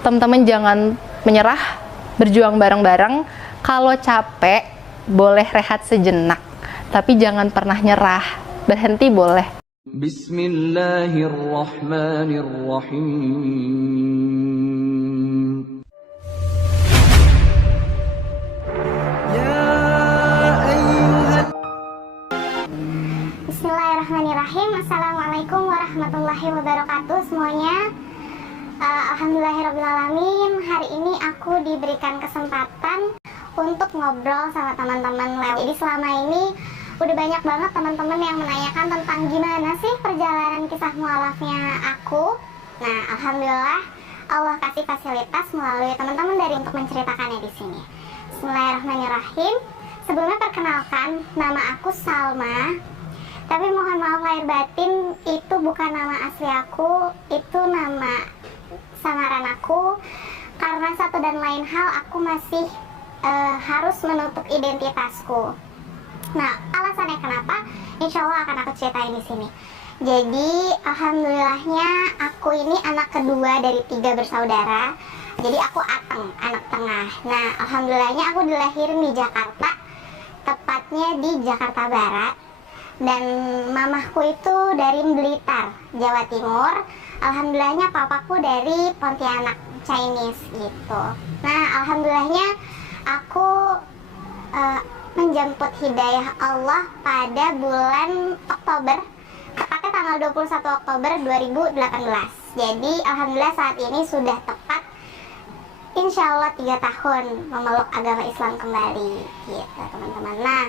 teman-teman jangan menyerah, berjuang bareng-bareng. Kalau capek, boleh rehat sejenak, tapi jangan pernah nyerah. Berhenti boleh. Bismillahirrahmanirrahim. Bismillahirrahmanirrahim. Assalamualaikum warahmatullahi wabarakatuh semuanya. Alhamdulillahirrabbilalamin. Hari ini aku diberikan kesempatan untuk ngobrol sama teman-teman lewat. Jadi selama ini udah banyak banget teman-teman yang menanyakan tentang gimana sih perjalanan kisah mualafnya aku. Nah, alhamdulillah Allah kasih fasilitas melalui teman-teman dari untuk menceritakannya di sini. Bismillahirrahmanirrahim. Sebelumnya perkenalkan, nama aku Salma. Tapi mohon maaf lahir batin, itu bukan nama asli aku, itu nama samaran aku. Karena satu dan lain hal, aku masih harus menutup identitasku. Nah, alasannya kenapa? Insya Allah akan aku ceritain di sini. Jadi, alhamdulillahnya aku ini anak kedua dari 3 bersaudara. Jadi aku Ateng, anak tengah. Nah, alhamdulillahnya aku dilahirin di Jakarta, tepatnya di Jakarta Barat. Dan mamahku itu dari Blitar, Jawa Timur. Alhamdulillahnya papaku dari Pontianak, Chinese gitu. Nah, alhamdulillahnya aku menjemput hidayah Allah pada bulan Oktober, tepatnya tanggal 21 Oktober 2018. Jadi alhamdulillah saat ini sudah tepat insya Allah 3 tahun memeluk agama Islam kembali gitu teman-teman. Nah,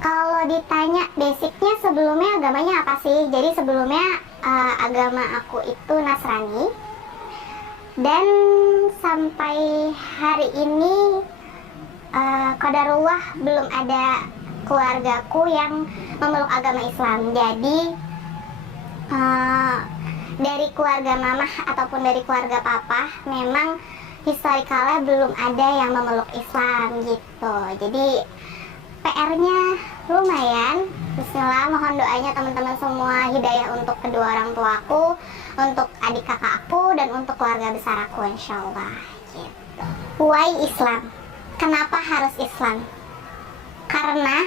kalau ditanya basicnya sebelumnya agamanya apa sih? Jadi sebelumnya agama aku itu Nasrani. Dan sampai hari ini qadarullah belum ada keluargaku yang memeluk agama Islam. Jadi dari keluarga mamah ataupun dari keluarga papa memang historikalnya belum ada yang memeluk Islam gitu. Jadi PR-nya lumayan. Bismillah, mohon doanya teman-teman semua, hidayah untuk kedua orang tuaku, untuk adik kakak aku, dan untuk keluarga besar aku insya Allah gitu. Why Islam? Kenapa harus Islam? Karena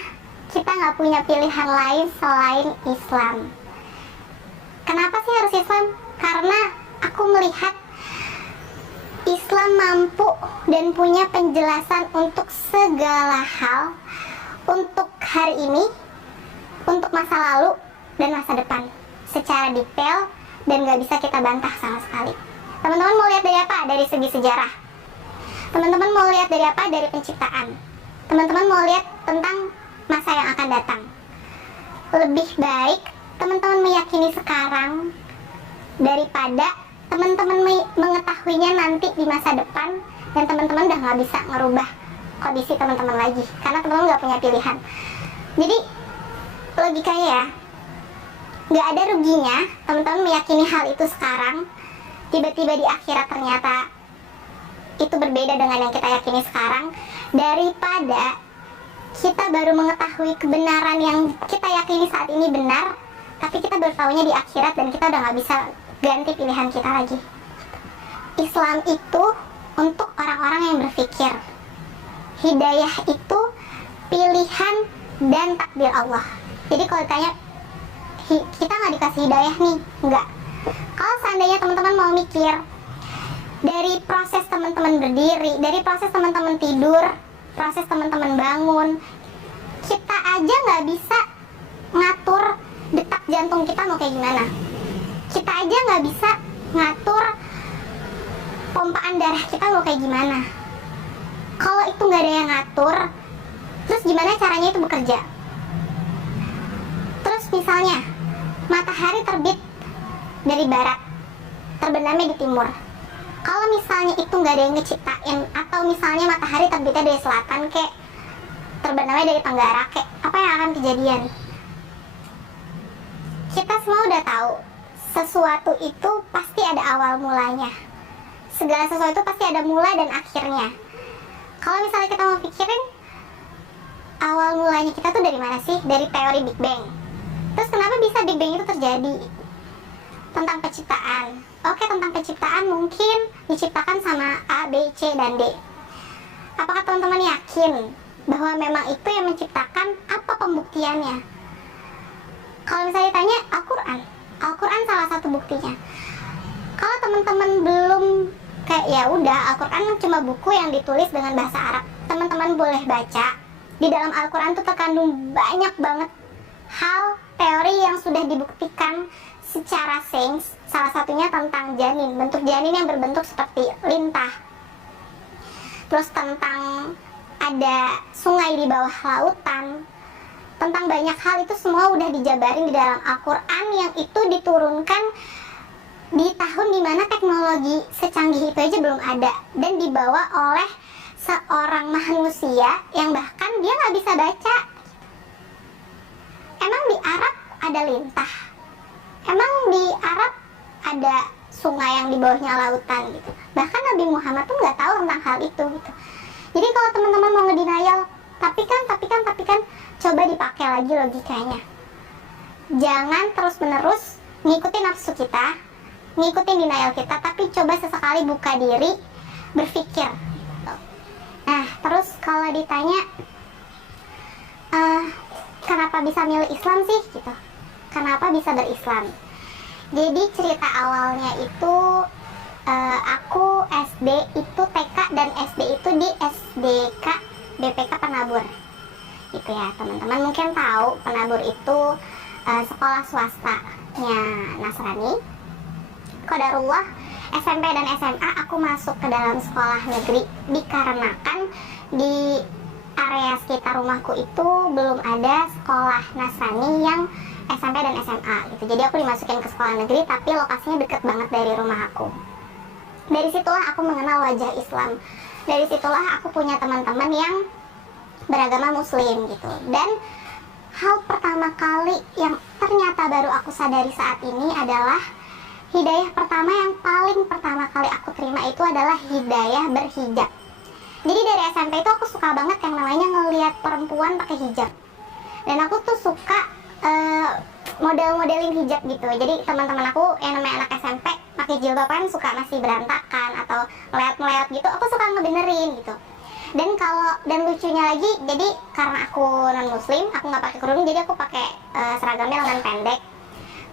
kita nggak punya pilihan lain selain Islam. Kenapa sih harus Islam? Karena aku melihat Islam mampu dan punya penjelasan untuk segala hal, untuk hari ini, untuk masa lalu, dan masa depan secara detail dan gak bisa kita bantah sama sekali. Teman-teman mau lihat dari apa? Dari segi sejarah. Teman-teman mau lihat dari apa? Dari penciptaan. Teman-teman mau lihat tentang masa yang akan datang. Lebih baik teman-teman meyakini sekarang daripada teman-teman mengetahuinya nanti di masa depan dan teman-teman udah gak bisa ngerubah kondisi teman-teman lagi karena teman-teman nggak punya pilihan. Jadi logikanya ya nggak ada ruginya teman-teman meyakini hal itu sekarang, tiba-tiba di akhirat ternyata itu berbeda dengan yang kita yakini sekarang, daripada kita baru mengetahui kebenaran yang kita yakini saat ini benar tapi kita baru tahunya di akhirat dan kita udah nggak bisa ganti pilihan kita lagi. Islam itu untuk orang-orang yang berpikir. Hidayah itu pilihan dan takdir Allah. Jadi kalau ditanya kita nggak dikasih hidayah nih, enggak. Kalau seandainya teman-teman mau mikir dari proses teman-teman berdiri, dari proses teman-teman tidur, proses teman-teman bangun, kita aja nggak bisa ngatur detak jantung kita mau kayak gimana. Kita aja nggak bisa ngatur pompaan darah kita mau kayak gimana. Kalau itu nggak ada yang ngatur, terus gimana caranya itu bekerja? Terus misalnya matahari terbit dari barat, terbenamnya di timur. Kalau misalnya itu nggak ada yang ngeciptain, atau misalnya matahari terbitnya dari selatan kek, terbenamnya dari tenggara kek, apa yang akan kejadian? Kita semua udah tahu sesuatu itu pasti ada awal mulanya. Segala sesuatu pasti ada mula dan akhirnya. Kalau misalnya kita mau pikirin awal mulanya kita tuh dari mana sih? Dari teori Big Bang. Terus kenapa bisa Big Bang itu terjadi? tentang penciptaan. Oke, tentang penciptaan mungkin diciptakan sama A, B, C, dan D. Apakah teman-teman yakin bahwa memang itu yang menciptakan? Apa pembuktiannya? Kalau misalnya ditanya Al-Quran, Al-Quran salah satu buktinya. Kalau teman-teman belum kayak ya udah, Al-Quran cuma buku yang ditulis dengan bahasa Arab. Teman-teman boleh baca. Di dalam Al-Quran tuh terkandung banyak banget hal teori yang sudah dibuktikan secara sains. Salah satunya tentang janin, bentuk janin yang berbentuk seperti lintah. Terus tentang ada sungai di bawah lautan. Tentang banyak hal itu semua udah dijabarin di dalam Al-Quran yang itu diturunkan di tahun dimana teknologi secanggih itu aja belum ada, dan dibawa oleh seorang manusia yang bahkan dia nggak bisa baca. Emang di Arab ada lintah? Emang di Arab ada sungai yang di bawahnya lautan gitu? Bahkan Nabi Muhammad pun nggak tahu tentang hal itu gitu. Jadi kalau teman-teman mau ngedenial, tapi kan, coba dipakai lagi logikanya. Jangan terus-menerus ngikutin nafsu kita, ngikutin denial kita, tapi coba sesekali buka diri, berpikir. Nah, terus kalau ditanya, kenapa bisa milih Islam sih gitu? Kenapa bisa berislam? Jadi cerita awalnya itu aku SD itu TK dan SD itu di SDK BPK Penabur. Gitu ya teman-teman, mungkin tahu Penabur itu sekolah swastanya Nasrani. Qadarullah SMP dan SMA aku masuk ke dalam sekolah negeri dikarenakan di area sekitar rumahku itu belum ada sekolah Nasrani yang SMP dan SMA gitu. Jadi aku dimasukin ke sekolah negeri tapi lokasinya deket banget dari rumah aku. Dari situlah aku mengenal wajah Islam. Dari situlah aku punya teman-teman yang beragama muslim gitu. Dan hal pertama kali yang ternyata baru aku sadari saat ini adalah hidayah pertama yang paling pertama kali aku terima itu adalah hidayah berhijab. Jadi dari SMP itu aku suka banget yang namanya ngelihat perempuan pakai hijab. Dan aku tuh suka model-modelin hijab gitu. Jadi teman-teman aku yang namanya anak SMP pakai jilbab kan suka masih berantakan atau meleot-meleot gitu. Aku suka ngebenerin gitu. Dan lucunya lagi, jadi karena aku non muslim, aku nggak pakai kerudung, jadi aku pakai seragamnya lengan pendek.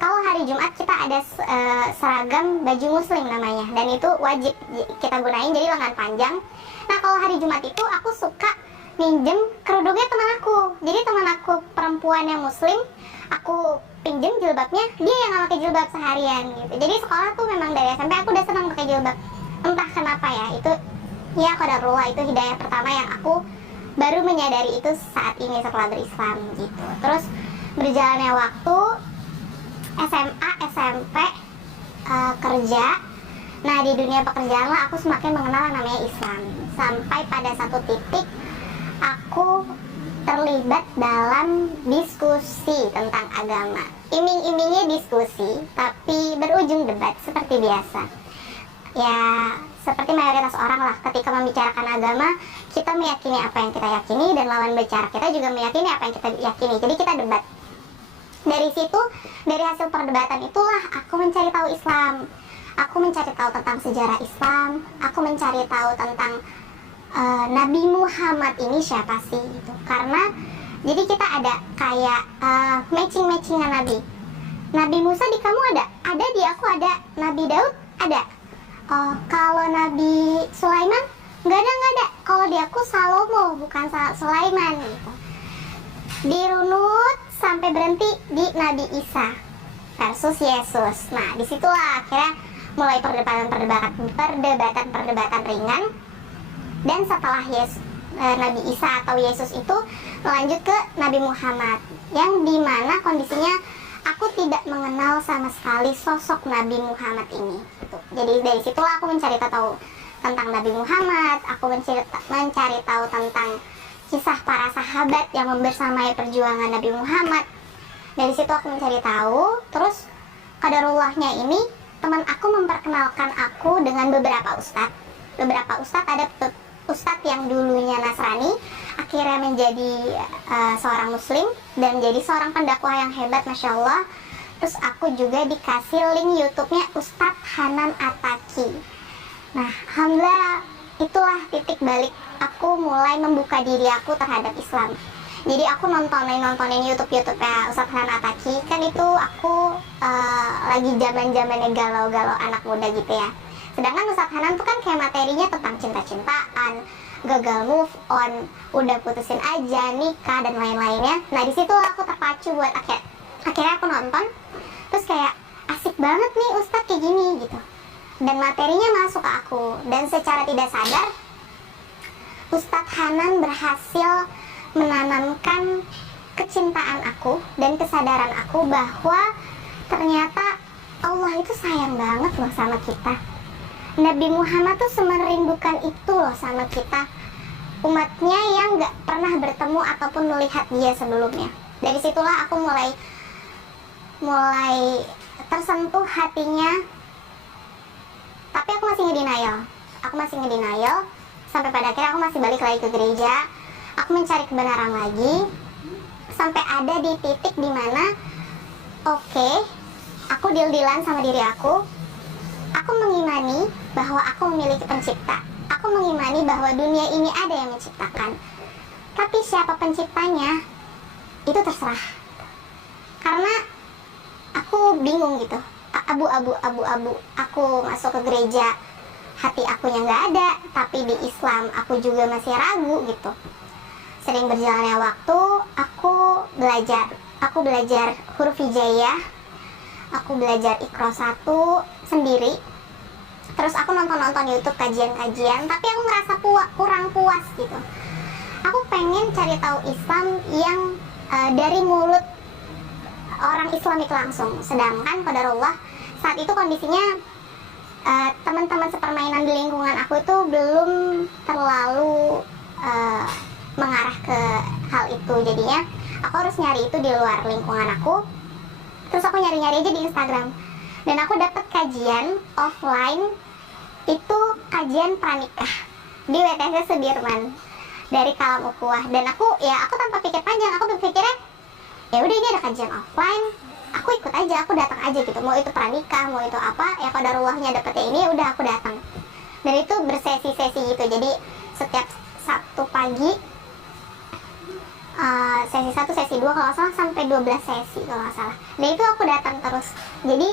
Kalau hari Jumat kita ada seragam baju muslim namanya, dan itu wajib kita gunain, jadi lengan panjang. Nah kalau hari Jumat itu aku suka minjem kerudungnya teman aku. Jadi teman aku perempuan yang muslim, aku pinjem jilbabnya, dia yang nggak pakai jilbab seharian gitu. Jadi sekolah tuh memang dari SMP aku udah senang pakai jilbab. Entah kenapa ya, itu ya qadarullah, itu hidayah pertama yang aku baru menyadari itu saat ini setelah berislam gitu. Terus berjalannya waktu SMA, SMP, kerja. Nah di dunia pekerjaan lah aku semakin mengenal yang namanya Islam. Sampai pada satu titik aku terlibat dalam diskusi tentang agama. Iming-imingnya diskusi, tapi berujung debat seperti biasa. Ya seperti mayoritas orang lah, ketika membicarakan agama, kita meyakini apa yang kita yakini, dan lawan bicara kita juga meyakini apa yang kita yakini. Jadi kita debat. Dari situ, dari hasil perdebatan itulah aku mencari tahu Islam. Aku mencari tahu tentang sejarah Islam. Aku mencari tahu tentang Nabi Muhammad ini siapa sih gitu. Karena jadi kita ada kayak matching-matchingan Nabi. Nabi Musa di kamu ada? Ada, di aku ada. Nabi Daud ada. Kalau Nabi Sulaiman nggak ada. Kalau di aku Salomo, bukan Sulaiman gitu. Dirunut sampai berhenti di Nabi Isa versus Yesus. Nah disitulah akhirnya mulai perdebatan ringan. Dan setelah Nabi Isa atau Yesus itu melanjut ke Nabi Muhammad, yang dimana kondisinya aku tidak mengenal sama sekali sosok Nabi Muhammad ini gitu. Jadi dari situlah aku mencari tahu tentang Nabi Muhammad. Aku mencari tahu tentang kisah para sahabat yang membersamai perjuangan Nabi Muhammad. Dari situ aku mencari tahu. Terus qadarullahnya ini teman aku memperkenalkan aku dengan beberapa ustadz. Ada ustadz yang dulunya Nasrani, akhirnya menjadi seorang muslim dan jadi seorang pendakwah yang hebat, masya Allah. Terus aku juga dikasih link YouTube-nya Ustadz Hanan Attaqi. Nah, alhamdulillah itulah titik balik aku mulai membuka diri aku terhadap Islam. Jadi aku nontonin YouTube-nya Ustadz Hanan Attaqi. Kan itu aku lagi zaman-zamannya galau-galau anak muda gitu ya. Sedangkan Ustadz Hanan tuh kan kayak materinya tentang cinta-cintaan, gagal move on, udah putusin aja, nikah dan lain-lainnya. Nah, di situ aku terpacu buat akhirnya aku nonton. Terus kayak asik banget nih Ustadz kayak gini gitu. Dan materinya masuk ke aku. Dan secara tidak sadar Ustadz Hanan berhasil menanamkan kecintaan aku dan kesadaran aku bahwa ternyata Allah itu sayang banget loh sama kita. Nabi Muhammad tuh semerindukan itu loh sama kita, umatnya yang gak pernah bertemu ataupun melihat dia sebelumnya. Dari situlah aku mulai tersentuh hatinya. Tapi aku masih ngedenial sampai pada akhirnya aku masih balik lagi ke gereja. Aku mencari kebenaran lagi sampai ada di titik dimana oke, aku deal-dealan sama diri aku. Aku mengimani bahwa aku memiliki pencipta. Aku mengimani bahwa dunia ini ada yang menciptakan. Tapi siapa penciptanya, itu terserah. Karena aku bingung gitu. Abu-abu. Aku masuk ke gereja, hati akunya nggak ada. Tapi di Islam aku juga masih ragu gitu. Sering berjalannya waktu, aku belajar huruf hijaiyah. Aku belajar Iqra 1 sendiri. Terus aku nonton YouTube kajian-kajian, tapi aku ngerasa kurang puas gitu. Aku pengen cari tahu Islam yang dari mulut orang Islamik langsung. Sedangkan qadarullah saat itu kondisinya teman-teman sepermainan di lingkungan aku itu belum terlalu mengarah ke hal itu. Jadinya aku harus nyari itu di luar lingkungan aku. Terus aku nyari-nyari aja di Instagram. Dan aku dapat kajian offline, itu kajian pranikah di WTC Sudirman dari Kalam Ukhuwah. Dan aku tanpa pikir panjang, aku berpikirnya ya udah ini ada kajian offline, aku ikut aja, aku datang aja gitu. Mau itu pranikah, mau itu apa, ya qadarullah-nya dapetnya ini, ya udah aku datang. Dan itu bersesi-sesi gitu. Jadi setiap Sabtu pagi sesi 1, sesi 2 kalau nggak salah, sampai 12 sesi kalau nggak salah. Dan itu aku datang terus. Jadi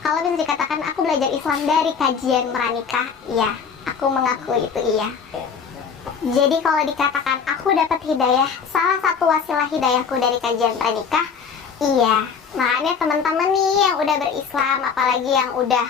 kalau bisa dikatakan aku belajar Islam dari kajian pranikah, iya, aku mengakui itu iya. Jadi kalau dikatakan aku dapat hidayah, salah satu wasilah hidayahku dari kajian pranikah, iya. Makanya teman-teman nih yang udah berislam, apalagi yang udah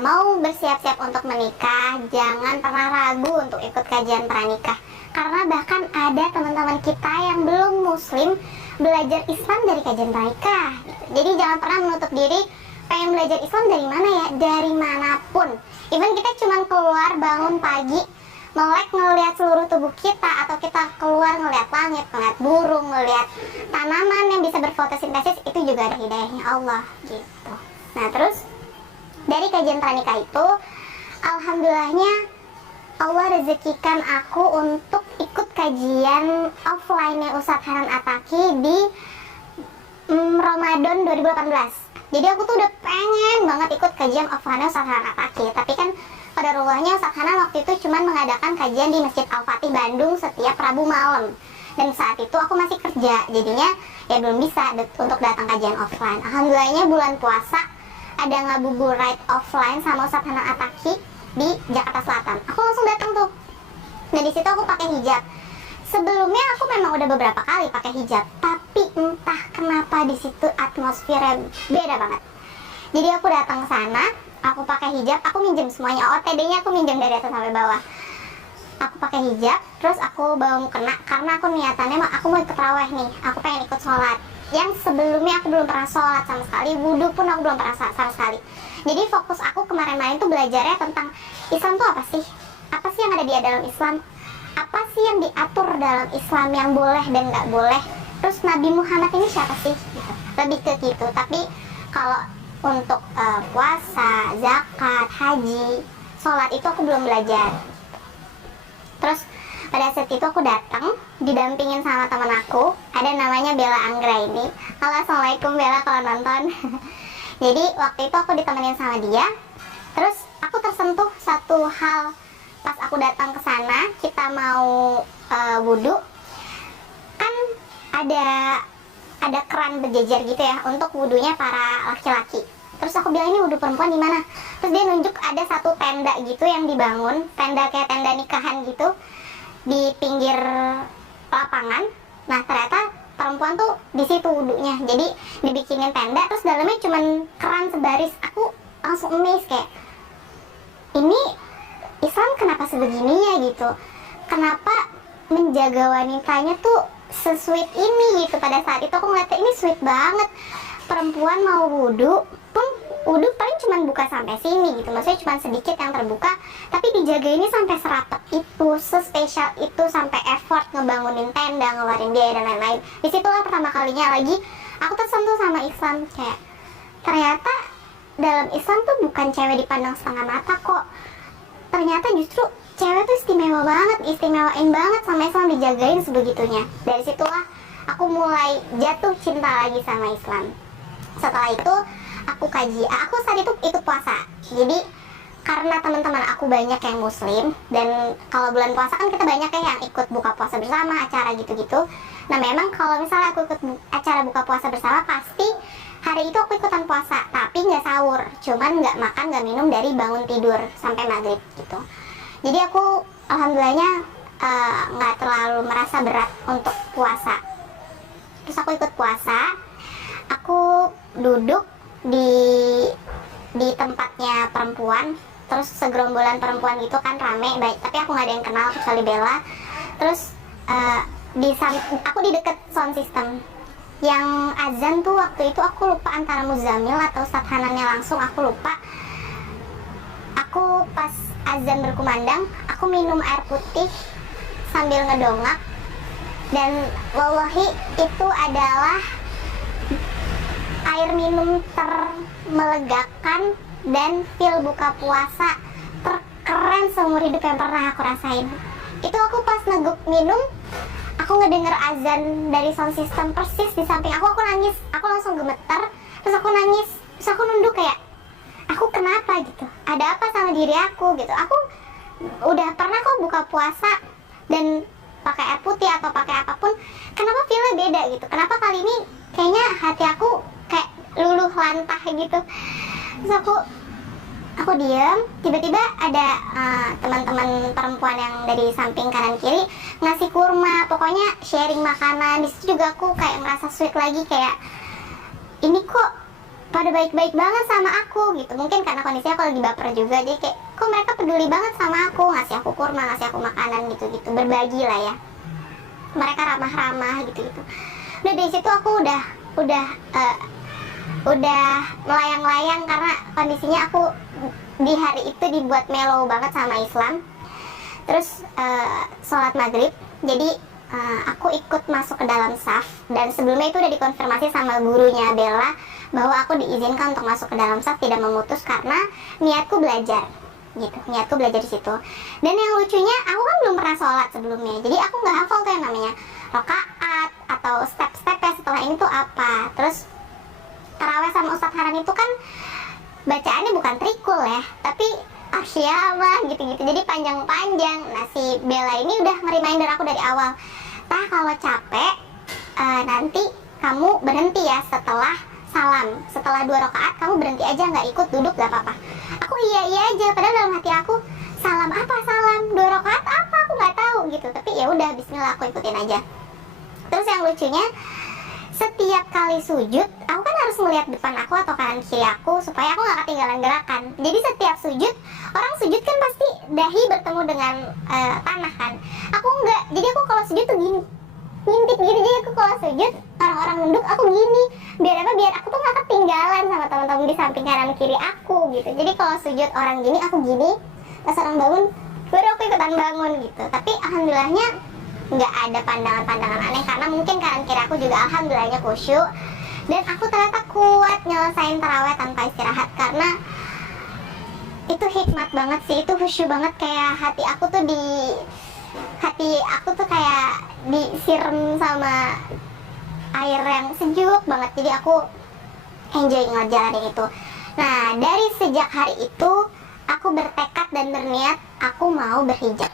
mau bersiap-siap untuk menikah, jangan pernah ragu untuk ikut kajian pranikah. Karena bahkan ada teman-teman kita yang belum muslim belajar Islam dari kajian pranikah. Jadi jangan pernah menutup diri pengen belajar Islam dari mana ya, dari manapun. Even kita cuma keluar bangun pagi, melek ngelihat seluruh tubuh kita, atau kita keluar ngelihat langit, ngelihat burung, ngelihat tanaman yang bisa berfotosintesis, itu juga ada hidayahnya Allah gitu. Nah terus dari kajian pranikah itu, alhamdulillahnya Allah rezekikan aku untuk ikut kajian offline-nya Ustadz Hanan Attaqi di Ramadan 2018. Jadi aku tuh udah pengen banget ikut kajian offline Ustadz Hanan Attaqi. Tapi kan qadarullahnya Ustadz Hanan waktu itu cuma mengadakan kajian di Masjid Al-Fatih Bandung setiap Rabu malam. Dan saat itu aku masih kerja, jadinya ya belum bisa untuk datang kajian offline. Alhamdulillahnya bulan puasa ada ngabuburit offline sama Ustadz Hanan Attaqi di Jakarta Selatan. Aku langsung datang tuh. Dan di situ aku pakai hijab. Sebelumnya aku memang udah beberapa kali pakai hijab, tapi entah kenapa di situ atmosfernya beda banget. Jadi aku datang ke sana, aku pakai hijab, aku minjem semuanya. OTD-nya aku minjem dari atas sampai bawah. Aku pakai hijab, terus aku bawa mukena karena aku niatannya aku mau ikut raweh nih. Aku pengen ikut sholat. Yang sebelumnya aku belum pernah sholat sama sekali, wudhu pun aku belum pernah sama sekali. Jadi fokus aku kemarin-marin tuh belajarnya tentang Islam tuh apa sih? Apa sih yang ada di dalam Islam? Apa sih yang diatur dalam Islam yang boleh dan nggak boleh? Terus Nabi Muhammad ini siapa sih? Gitu. Lebih ke gitu. Tapi kalau untuk puasa, zakat, haji, sholat itu aku belum belajar. Terus Pada saat itu aku datang didampingin sama teman aku, ada namanya Bella Anggra ini. Halo, assalamualaikum Bella kalau nonton. Jadi waktu itu aku ditemenin sama dia. Terus aku tersentuh satu hal pas aku datang ke sana, kita mau wudhu, kan ada keran berjejer gitu ya untuk wudhunya para laki-laki. Terus aku bilang, ini wudhu perempuan di mana? Terus dia nunjuk ada satu tenda gitu yang dibangun, tenda kayak tenda nikahan gitu di pinggir lapangan. Nah ternyata perempuan tuh di situ wudhunya. Jadi dibikinin tenda, terus dalamnya cuman keran sebaris. Aku langsung amazed kayak, ini Islam kenapa sebegininya gitu? Kenapa menjaga wanitanya tuh se-sweet ini gitu? Pada saat itu aku ngeliatnya ini sweet banget. Perempuan mau wudhu pun wudhu paling cuma buka sampai sini gitu, maksudnya cuma sedikit yang terbuka, tapi dijaga ini sampai serapet itu, sespesial itu, sampai effort ngebangunin tenda, ngeluarin biaya dan lain-lain. Disitulah pertama kalinya lagi aku tersentuh sama Islam, kayak ternyata dalam Islam tuh bukan cewek dipandang setengah mata kok. Ternyata justru cewek tuh istimewa banget, istimewain banget sama Islam, dijagain sebegitunya. Dari situlah aku mulai jatuh cinta lagi sama Islam. Setelah itu aku kaji, aku saat itu puasa. Jadi karena teman-teman aku banyak yang muslim, dan kalau bulan puasa kan kita banyak ya yang ikut buka puasa bersama, acara gitu-gitu. Nah memang kalau misalnya aku ikut acara buka puasa bersama, pasti hari itu aku ikutan puasa, tapi nggak sahur, cuman nggak makan, nggak minum dari bangun tidur sampai maghrib gitu. Jadi aku alhamdulillahnya nggak terlalu merasa berat untuk puasa. Terus aku ikut puasa, aku duduk di tempatnya perempuan, terus segerombolan perempuan gitu kan rame, baik, tapi aku nggak ada yang kenal kecuali Bella. Terus aku di deket sound system. Yang azan tuh waktu itu aku lupa antara Muzamil atau Ustadz Hanannya langsung, aku lupa. Aku pas azan berkumandang, aku minum air putih sambil ngedongak, dan wallahi itu adalah air minum termelegakan dan feel buka puasa terkeren seumur hidup yang pernah aku rasain. Itu aku pas neguk minum, aku ngedenger azan dari sound system persis di samping aku nangis, aku langsung gemeter, terus aku nangis, terus aku nunduk kayak, aku kenapa gitu, ada apa sama diri aku gitu. Aku udah pernah kok buka puasa dan pakai air putih atau pakai apapun, kenapa feelnya beda gitu, kenapa kali ini kayaknya hati aku kayak luluh lantah gitu. Terus aku diam, tiba-tiba ada teman-teman perempuan yang dari samping kanan kiri ngasih kurma, pokoknya sharing makanan. Di situ juga aku kayak merasa sweet lagi, kayak ini kok pada baik-baik banget sama aku gitu. Mungkin karena kondisinya aku lagi baper juga, jadi kayak kok mereka peduli banget sama aku, ngasih aku kurma, ngasih aku makanan gitu-gitu, berbagi lah ya. Mereka ramah-ramah gitu-gitu. Udah dari situ aku udah melayang-layang, karena kondisinya aku di hari itu dibuat mellow banget sama Islam. Terus sholat maghrib, jadi aku ikut masuk ke dalam saf, dan sebelumnya itu udah dikonfirmasi sama gurunya Bella bahwa aku diizinkan untuk masuk ke dalam saf, tidak memutus, karena niatku belajar gitu, niatku belajar di situ. Dan yang lucunya, aku kan belum pernah sholat sebelumnya, jadi aku nggak hafal tuh yang namanya rakaat atau step-stepnya setelah ini tuh apa. Terus taraweh sama Ustadz Haran itu kan bacaannya bukan trikul ya, tapi asyamah gitu-gitu, jadi panjang-panjang. Nah si Bella ini udah nge-reminder aku dari awal, Tah kalau capek nanti kamu berhenti ya setelah salam, setelah 2 rakaat kamu berhenti aja, nggak ikut duduk gak apa-apa. Aku iya aja, padahal dalam hati aku, salam apa salam, 2 rakaat apa, aku nggak tahu gitu. Tapi ya udah, bismillah, aku ikutin aja. Terus yang lucunya, setiap kali sujud, aku kan harus melihat depan aku atau kanan kiri aku supaya aku nggak ketinggalan gerakan. Jadi setiap sujud, orang sujud kan pasti dahi bertemu dengan tanah kan. Aku nggak, jadi aku kalau sujud tuh gini, ngintip gitu. Jadi aku kalau sujud, orang-orang nunduk, aku gini. Biar apa? Biar aku tuh nggak ketinggalan sama teman-teman di samping kanan kiri aku gitu. Jadi kalau sujud orang gini, aku gini. Pas orang bangun, baru aku ikutan bangun gitu. Tapi alhamdulillahnya nggak ada pandangan-pandangan aneh, karena mungkin kanan kiri aku juga alhamdulillahnya khusyuk, dan aku ternyata kuat nyelesain taraweh tanpa istirahat, karena itu hikmat banget sih, itu khusyuk banget, kayak hati aku tuh hati aku tuh kayak disiram sama air yang sejuk banget. Jadi aku enjoy ngejalanin itu. Nah, dari sejak hari itu aku bertekad dan berniat aku mau berhijab.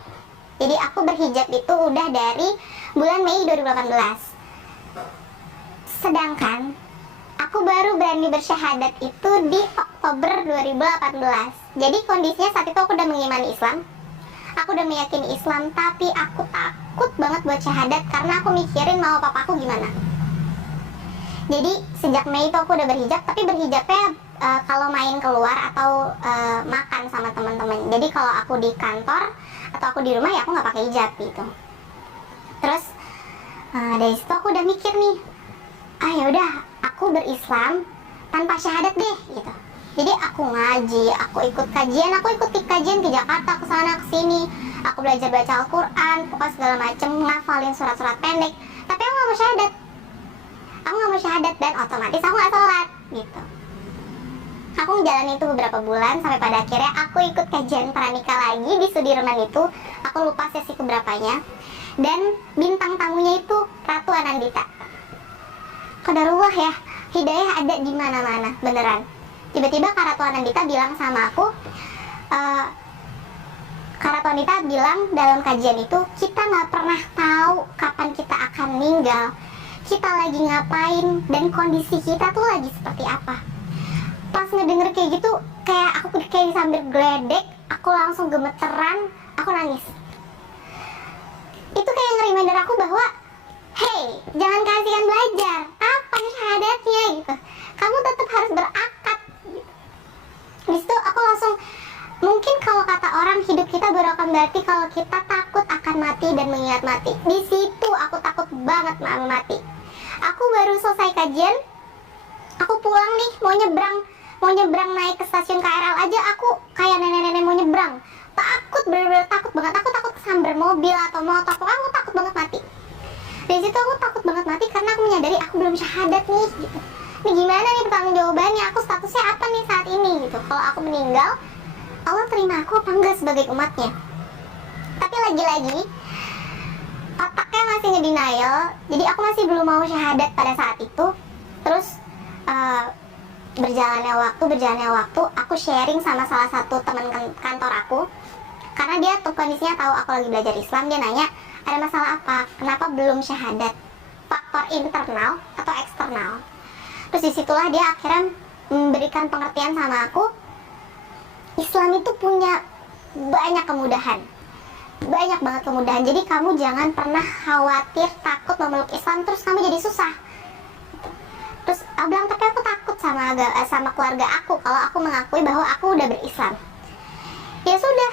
Jadi aku berhijab itu udah dari bulan Mei 2018. Sedangkan aku baru berani bersyahadat itu di Oktober 2018. Jadi kondisinya saat itu aku udah mengimani Islam, aku udah meyakini Islam, tapi aku takut banget buat syahadat karena aku mikirin mau papaku gimana. Jadi sejak Mei itu aku udah berhijab, tapi berhijabnya kalau main keluar atau makan sama teman-teman. Jadi kalau aku di kantor atau aku di rumah ya aku nggak pakai hijab gitu. Terus dari situ aku udah mikir nih, ya udah aku berislam tanpa syahadat deh gitu. Jadi aku ngaji, aku ikut kajian ke Jakarta, ke sana ke sini. Aku belajar baca Al-Quran, pokoknya segala macem, ngafalin surat-surat pendek. Tapi aku nggak mau syahadat. Aku nggak mau syahadat dan otomatis aku nggak sholat gitu. Aku ngejalanin itu beberapa bulan sampai pada akhirnya aku ikut kajian pranikah lagi di Sudirman itu. Aku lupa sesi keberapanya. Dan bintang tamunya itu Ratu Anandita. Qadarullah ya, hidayah ada di mana-mana, beneran. Tiba-tiba Kak Ratu Anandita bilang sama aku, Kak Ratu Anandita bilang dalam kajian itu, kita nggak pernah tahu kapan kita akan meninggal, kita lagi ngapain, dan kondisi kita tuh lagi seperti apa. Pas ngedenger kayak gitu, kayak aku kayak sambil geledek, aku langsung gemeteran, aku nangis. Itu kayak nge-reminder aku bahwa, hey, jangan kasihkan belajar, kapan syahadatnya gitu. Kamu tetap harus berakad gitu. Di situ aku langsung, mungkin kalau kata orang hidup kita baru akan berarti kalau kita takut akan mati dan mengingat mati. Di situ aku takut banget sama mati. Aku baru selesai kajian, aku pulang nih mau nyebrang naik ke stasiun KRL aja aku kayak nenek-nenek mau nyebrang. Takut, bener-bener takut banget. Aku takut kesambar mobil atau motor, aku takut banget mati. Dari situ aku takut banget mati karena aku menyadari aku belum syahadat nih gitu. Ini gimana nih pertanggungjawabannya, aku statusnya apa nih saat ini gitu. Kalau aku meninggal, Allah terima aku apa enggak sebagai umatnya. Tapi lagi-lagi otaknya masih ngedenial, jadi aku masih belum mau syahadat pada saat itu. Terus berjalannya waktu aku sharing sama salah satu teman kantor aku, karena dia tuh kondisinya tahu aku lagi belajar Islam. Dia nanya, ada masalah apa? Kenapa belum syahadat? Faktor internal atau eksternal? Terus disitulah dia akhirnya memberikan pengertian sama aku, Islam itu punya banyak kemudahan, banyak banget kemudahan. Jadi kamu jangan pernah khawatir, takut memeluk Islam terus kamu jadi susah. Terus aku bilang, tapi aku takut sama keluarga aku kalau aku mengakui bahwa aku udah berislam. Ya sudah,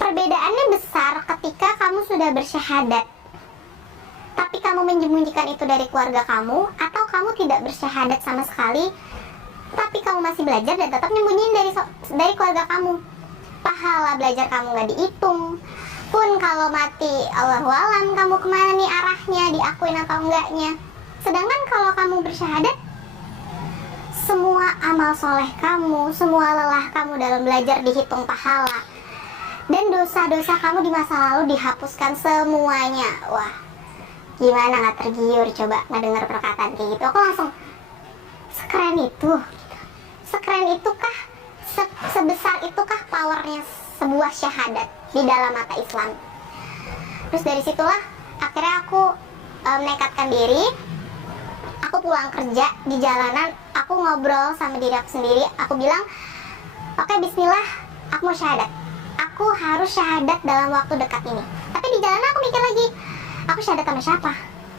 perbedaannya besar ketika kamu sudah bersyahadat, tapi kamu menyembunyikan itu dari keluarga kamu, atau kamu tidak bersyahadat sama sekali, tapi kamu masih belajar dan tetap nyembunyiin dari keluarga kamu. Pahala belajar kamu nggak dihitung. Pun kalau mati, Allahualam kamu kemana nih arahnya, diakuin atau enggaknya. Sedangkan kalau kamu bersyahadat, semua amal soleh kamu, semua lelah kamu dalam belajar dihitung pahala. Dan dosa-dosa kamu di masa lalu dihapuskan semuanya. Wah, gimana nggak tergiur coba ngedengar perkataan kayak gitu. Aku langsung, sekeren itu. Sekeren itukah, sebesar itukah powernya sebuah syahadat di dalam mata Islam. Terus dari situlah akhirnya aku menekatkan diri. Aku pulang kerja di jalanan, aku ngobrol sama diri aku sendiri. Aku bilang, oke, bismillah, aku mau syahadat. Aku harus syahadat dalam waktu dekat ini. Tapi di jalanan aku mikir lagi, aku syahadat sama siapa?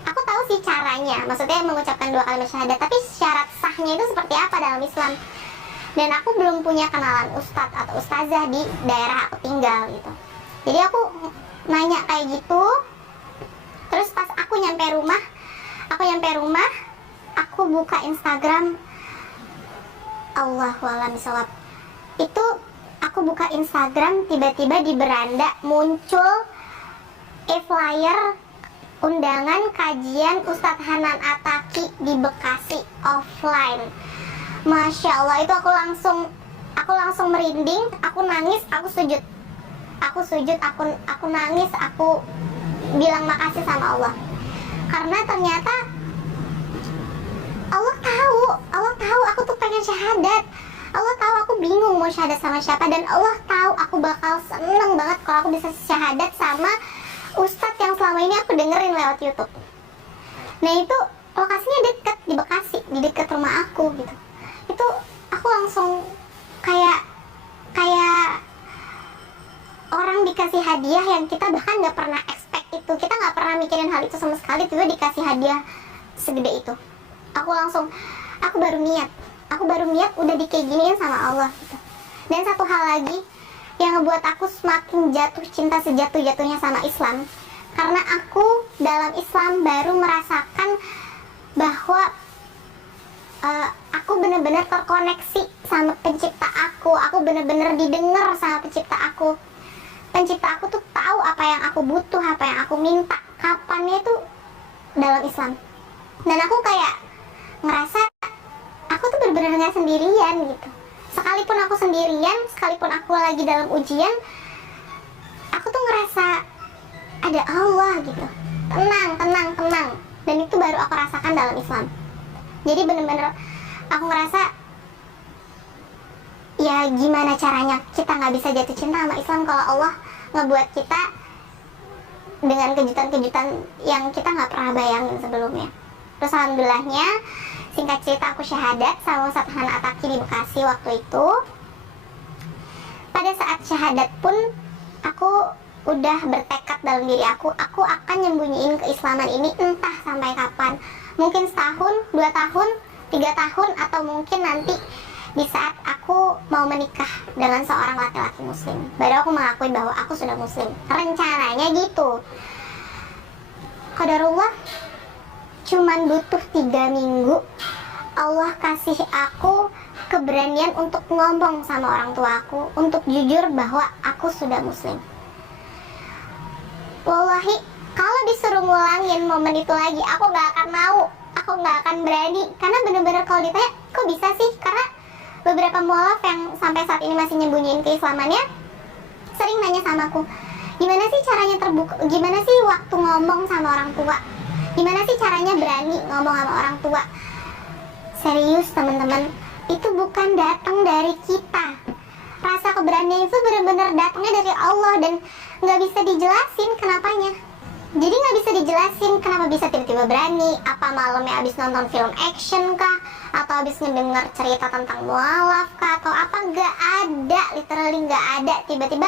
Aku tahu sih caranya, maksudnya mengucapkan 2 kalimat syahadat, tapi syarat sahnya itu seperti apa dalam Islam. Dan aku belum punya kenalan ustadz atau ustazah di daerah aku tinggal gitu. Jadi aku nanya kayak gitu. Terus pas aku nyampe rumah, aku buka Instagram. Allahualam bishawab. Itu aku buka Instagram, tiba-tiba di beranda muncul flyer undangan kajian Ustadz Hanan Ataki di Bekasi offline. Masya Allah, itu aku langsung merinding, aku nangis, aku sujud aku sujud, aku nangis, aku bilang makasih sama Allah. Karena ternyata Allah tahu aku tuh pengen syahadat. Allah tahu aku bingung mau syahadat sama siapa, dan Allah tahu aku bakal seneng banget kalau aku bisa syahadat sama ustadz yang selama ini aku dengerin lewat YouTube. Nah itu lokasinya deket di Bekasi, di dekat rumah aku gitu. Itu aku langsung kayak orang dikasih hadiah yang kita bahkan nggak pernah expect itu. Kita nggak pernah mikirin hal itu sama sekali, tiba dikasih hadiah segede itu. Aku baru niat udah dikayak sama Allah gitu. Dan satu hal lagi yang ngebuat aku semakin jatuh cinta sejatuh-jatuhnya sama Islam, karena aku dalam Islam baru merasakan bahwa aku benar-benar terkoneksi sama pencipta aku benar-benar didengar sama pencipta aku. Pencipta aku tuh tahu apa yang aku butuh, apa yang aku minta, kapannya itu dalam Islam. Dan aku kayak ngerasa aku tuh benar-benar nggak sendirian gitu. Sekalipun aku sendirian, sekalipun aku lagi dalam ujian, aku tuh ngerasa ada Allah gitu. Tenang. Dan itu baru aku rasakan dalam Islam. Jadi benar-benar aku ngerasa, ya gimana caranya kita nggak bisa jatuh cinta sama Islam kalau Allah ngebuat kita dengan kejutan-kejutan yang kita nggak pernah bayangin sebelumnya. Terus alhamdulillahnya, singkat cerita aku syahadat sama Ustadz Han Ataki di Bekasi waktu itu. Pada saat syahadat pun aku udah bertekad dalam diri aku akan nyembunyiin keislaman ini entah sampai kapan. Mungkin setahun, 2 tahun, 3 tahun, atau mungkin nanti di saat aku mau menikah dengan seorang laki-laki muslim, baru aku mengakui bahwa aku sudah muslim. Rencananya gitu. Qadarullah, cuman butuh 3 minggu Allah kasih aku keberanian untuk ngomong sama orang tua aku, untuk jujur bahwa aku sudah muslim. Wallahi, kalau disuruh ngulangin momen itu lagi, aku gak akan mau, aku gak akan berani. Karena bener-bener kalau ditanya, kok bisa sih? Karena beberapa mualaf yang sampai saat ini masih nyembunyiin keislamannya sering nanya sama aku, gimana sih caranya terbuka, gimana sih waktu ngomong sama orang tua, gimana sih caranya berani ngomong sama orang tua. Serius teman-teman, itu bukan datang dari kita. Rasa keberanian itu benar-benar datangnya dari Allah, dan nggak bisa dijelasin kenapanya. Jadi nggak bisa dijelasin kenapa bisa tiba-tiba berani. Apa malamnya abis nonton film action kah? Atau abis ngedengar cerita tentang mualaf kah? Atau apa? Nggak ada, literally nggak ada. Tiba-tiba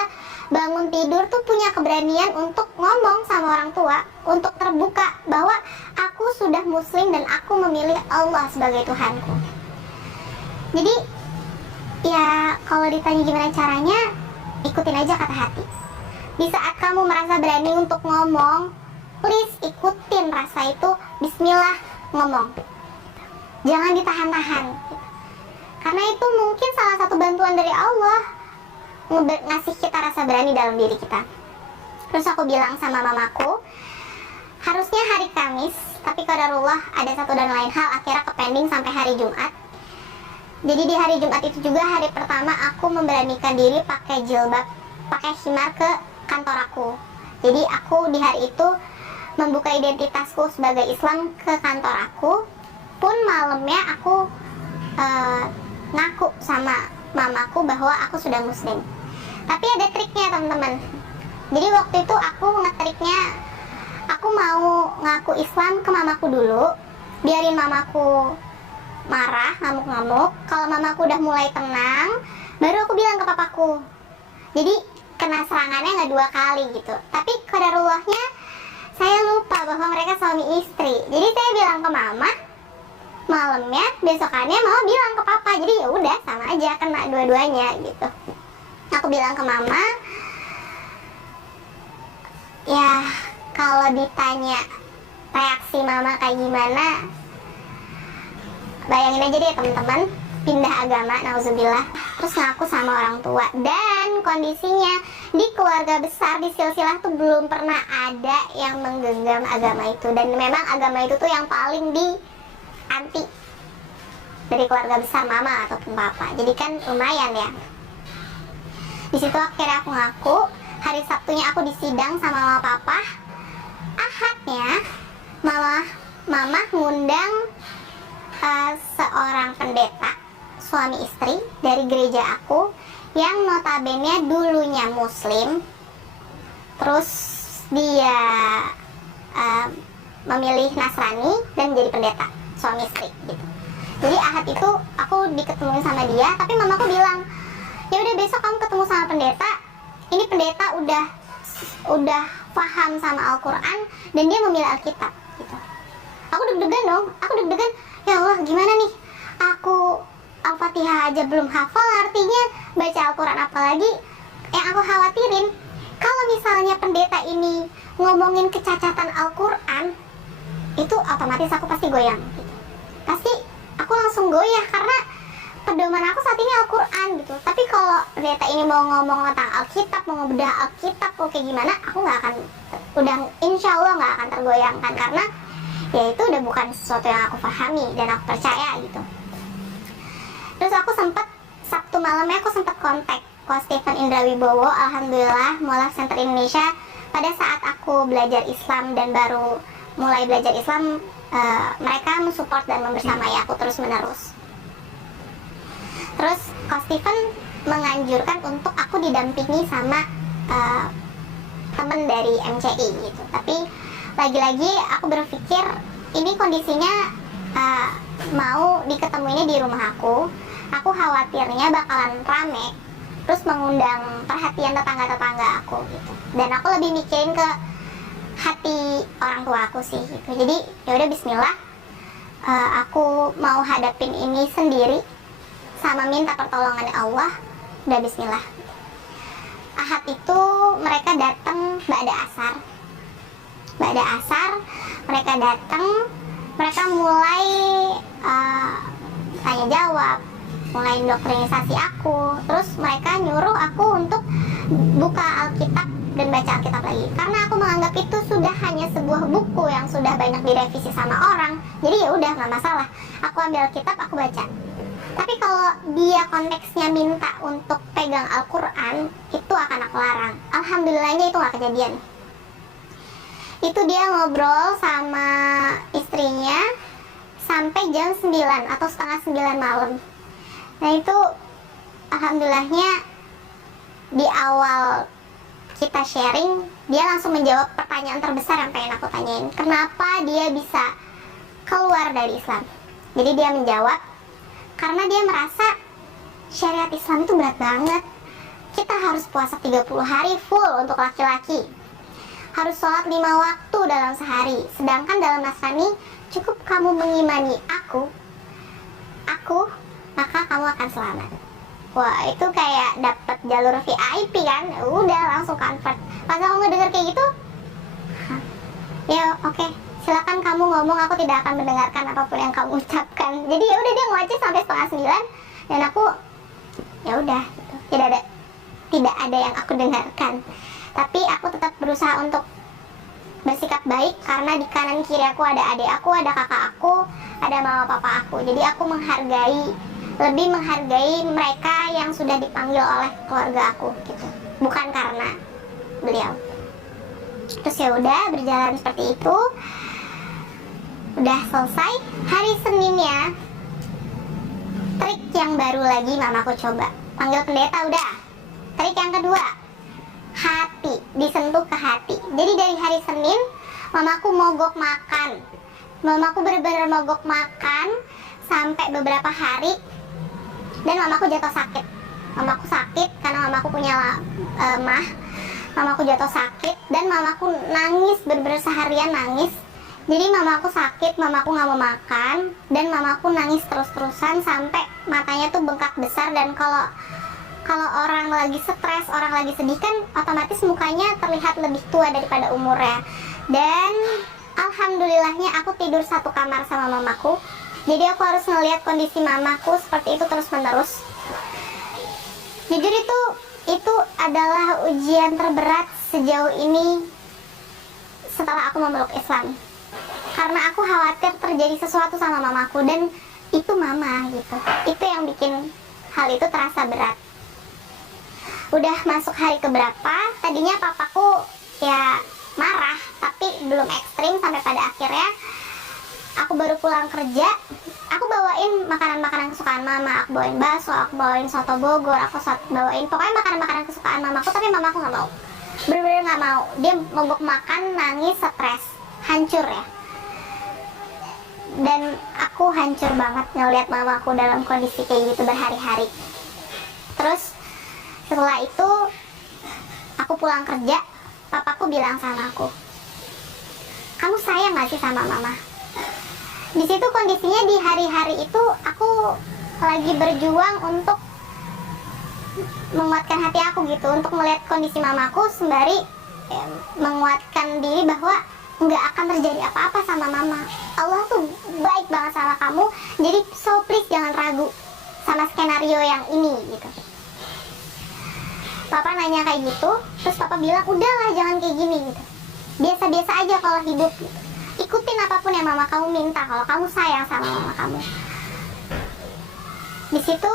bangun tidur tuh punya keberanian untuk ngomong sama orang tua, untuk terbuka bahwa aku sudah muslim dan aku memilih Allah sebagai Tuhanku. Jadi ya kalau ditanya gimana caranya, ikutin aja kata hati. Di saat kamu merasa berani untuk ngomong, please ikutin rasa itu, bismillah, ngomong. Jangan ditahan-tahan. Karena itu mungkin salah satu bantuan dari Allah ngasih kita rasa berani dalam diri kita. Terus aku bilang sama mamaku, harusnya hari Kamis, tapi qadarullah ada satu dan lain hal akhirnya kepending sampai hari Jumat. Jadi di hari Jumat itu juga hari pertama aku memberanikan diri pakai jilbab, pakai khimar ke kantor aku. Jadi aku di hari itu membuka identitasku sebagai Islam ke kantor aku. Pun malamnya aku ngaku sama mamaku bahwa aku sudah muslim. Tapi ada triknya teman-teman. Jadi waktu itu aku ngetriknya, aku mau ngaku Islam ke mamaku dulu, biarin mamaku marah, ngamuk-ngamuk. Kalau mamaku udah mulai tenang, baru aku bilang ke papaku. Jadi kena serangannya nggak 2 kali gitu. Tapi qadarullahnya saya lupa bahwa mereka suami istri. Jadi saya bilang ke mama, malamnya besokannya mama bilang ke papa. Jadi ya udah sama aja, kena dua-duanya gitu. Aku bilang ke mama, ya kalau ditanya reaksi mama kayak gimana, bayangin aja deh teman-teman, pindah agama, nauzubillah, terus ngaku sama orang tua. Dan kondisinya di keluarga besar, di silsilah tuh belum pernah ada yang menggenggam agama itu. Dan memang agama itu tuh yang paling di anti dari keluarga besar mama ataupun papa. Jadi kan lumayan ya. Di situ akhirnya aku ngaku. hari Sabtunya aku disidang sama mama papa. Ahadnya mama ngundang seorang pendeta suami istri dari gereja aku yang notabene dulunya muslim, terus dia memilih Nasrani dan jadi pendeta suami istri gitu. Jadi Ahad itu aku diketemuin sama dia, tapi mamaku bilang, ya udah besok kamu ketemu sama pendeta. Ini pendeta udah paham sama Al-Quran dan dia memilih Alkitab gitu. Aku deg-degan dong, ya Allah gimana nih, aku Al-Fatihah aja belum hafal, artinya baca Al-Quran apalagi. Yang aku khawatirin, kalau misalnya pendeta ini ngomongin kecacatan Al-Quran, itu otomatis aku pasti goyang gitu. Pasti aku langsung goyah karena pedoman aku saat ini Al-Quran gitu. Tapi kalau pendeta ini mau ngomong tentang Alkitab, mau ngebedah Alkitab, mau kayak gimana, aku nggak akan, udah insya Allah nggak akan tergoyangkan, karena ya itu udah bukan sesuatu yang aku pahami dan aku percaya gitu. Terus aku Sabtu malamnya aku sempat kontak Coach Stephen Indra Wibowo, alhamdulillah Mualaf Center Indonesia. Pada saat aku belajar Islam dan baru mulai belajar Islam, mereka mensupport dan membersamai aku terus menerus. Terus Coach Stephen menganjurkan untuk aku didampingi sama temen dari MCI gitu. Tapi lagi-lagi aku berpikir ini kondisinya mau diketemuinnya di rumah aku. Aku khawatirnya bakalan rame, terus mengundang perhatian tetangga-tetangga aku gitu. Dan aku lebih mikirin ke hati orang tua aku sih gitu. Jadi yaudah bismillah, aku mau hadapin ini sendiri sama minta pertolongan Allah. Udah bismillah. Ahad itu mereka datang ba'da asar mereka datang, mereka mulai tanya jawab, mulai indoktrinisasi aku. Terus mereka nyuruh aku untuk buka Alkitab dan baca Alkitab lagi, karena aku menganggap itu sudah hanya sebuah buku yang sudah banyak direvisi sama orang. Jadi ya udah nggak masalah, aku ambil Alkitab, aku baca. Tapi kalau dia konteksnya minta untuk pegang Al-Quran, itu akan aku larang. Alhamdulillahnya itu nggak kejadian. Itu dia ngobrol sama istrinya sampai jam 9 atau setengah 9 malam. Nah itu alhamdulillahnya di awal kita sharing, dia langsung menjawab pertanyaan terbesar yang pengen aku tanyain. Kenapa dia bisa keluar dari Islam? Jadi dia menjawab, karena dia merasa syariat Islam itu berat banget. Kita harus puasa 30 hari full untuk laki-laki. Harus sholat 5 waktu dalam sehari. Sedangkan dalam Nasrani, cukup kamu mengimani aku, maka kamu akan selamat. Wah, itu kayak dapat jalur VIP kan? Udah langsung convert. Pas aku ngedenger kayak gitu, ya oke, silakan kamu ngomong, aku tidak akan mendengarkan apapun yang kamu ucapkan. Jadi ya udah, dia ngoceh sampai setengah 9 dan aku ya udah gitu. Tidak ada yang aku dengarkan. Tapi aku tetap berusaha untuk bersikap baik, karena di kanan kiri aku ada adik aku, ada kakak aku, ada mama papa aku. Jadi aku lebih menghargai mereka yang sudah dipanggil oleh keluarga aku gitu, bukan karena beliau. Terus ya udah berjalan seperti itu. Udah selesai hari Seninnya, trik yang baru lagi mamaku coba. Panggil pendeta udah. Trik yang kedua, hati, disentuh ke hati. Jadi dari hari Senin mamaku mogok makan. Mamaku benar-benar mogok makan sampai beberapa hari. Dan mamaku jatuh sakit. Mamaku sakit karena mamaku punya mamaku jatuh sakit dan mamaku nangis, bener-bener seharian nangis. Jadi mamaku sakit, mamaku nggak mau makan, dan mamaku nangis terus-terusan sampai matanya tuh bengkak besar. Dan kalau orang lagi stres, orang lagi sedih kan otomatis mukanya terlihat lebih tua daripada umurnya. Dan alhamdulillahnya aku tidur satu kamar sama mamaku. Jadi aku harus ngelihat kondisi mamaku seperti itu terus-menerus. Jujur itu adalah ujian terberat sejauh ini setelah aku memeluk Islam. Karena aku khawatir terjadi sesuatu sama mamaku, dan itu mama gitu. Itu yang bikin hal itu terasa berat. Udah masuk hari keberapa, tadinya papaku ya marah, tapi belum ekstrim sampai pada akhirnya aku baru pulang kerja, aku bawain makanan-makanan kesukaan mama, aku bawain bakso, aku bawain soto Bogor, bawain pokoknya makanan-makanan kesukaan mamaku, tapi mamaku nggak mau, bener-bener nggak mau. Dia mogok makan, nangis, stres, hancur ya. Dan aku hancur banget ngeliat mamaku dalam kondisi kayak gitu berhari-hari. Terus setelah itu aku pulang kerja, papaku bilang sama aku, kamu sayang gak sih sama mama? Di situ kondisinya di hari-hari itu aku lagi berjuang untuk menguatkan hati aku gitu, untuk melihat kondisi mamaku sembari menguatkan diri bahwa nggak akan terjadi apa-apa sama mama. Allah tuh baik banget sama kamu, jadi so please jangan ragu sama skenario yang ini gitu. Papa nanya kayak gitu, terus papa bilang udahlah jangan kayak gini gitu, biasa-biasa aja kalau hidup gitu. Ikutin apapun yang mama kamu minta kalau kamu sayang sama mama kamu. Di situ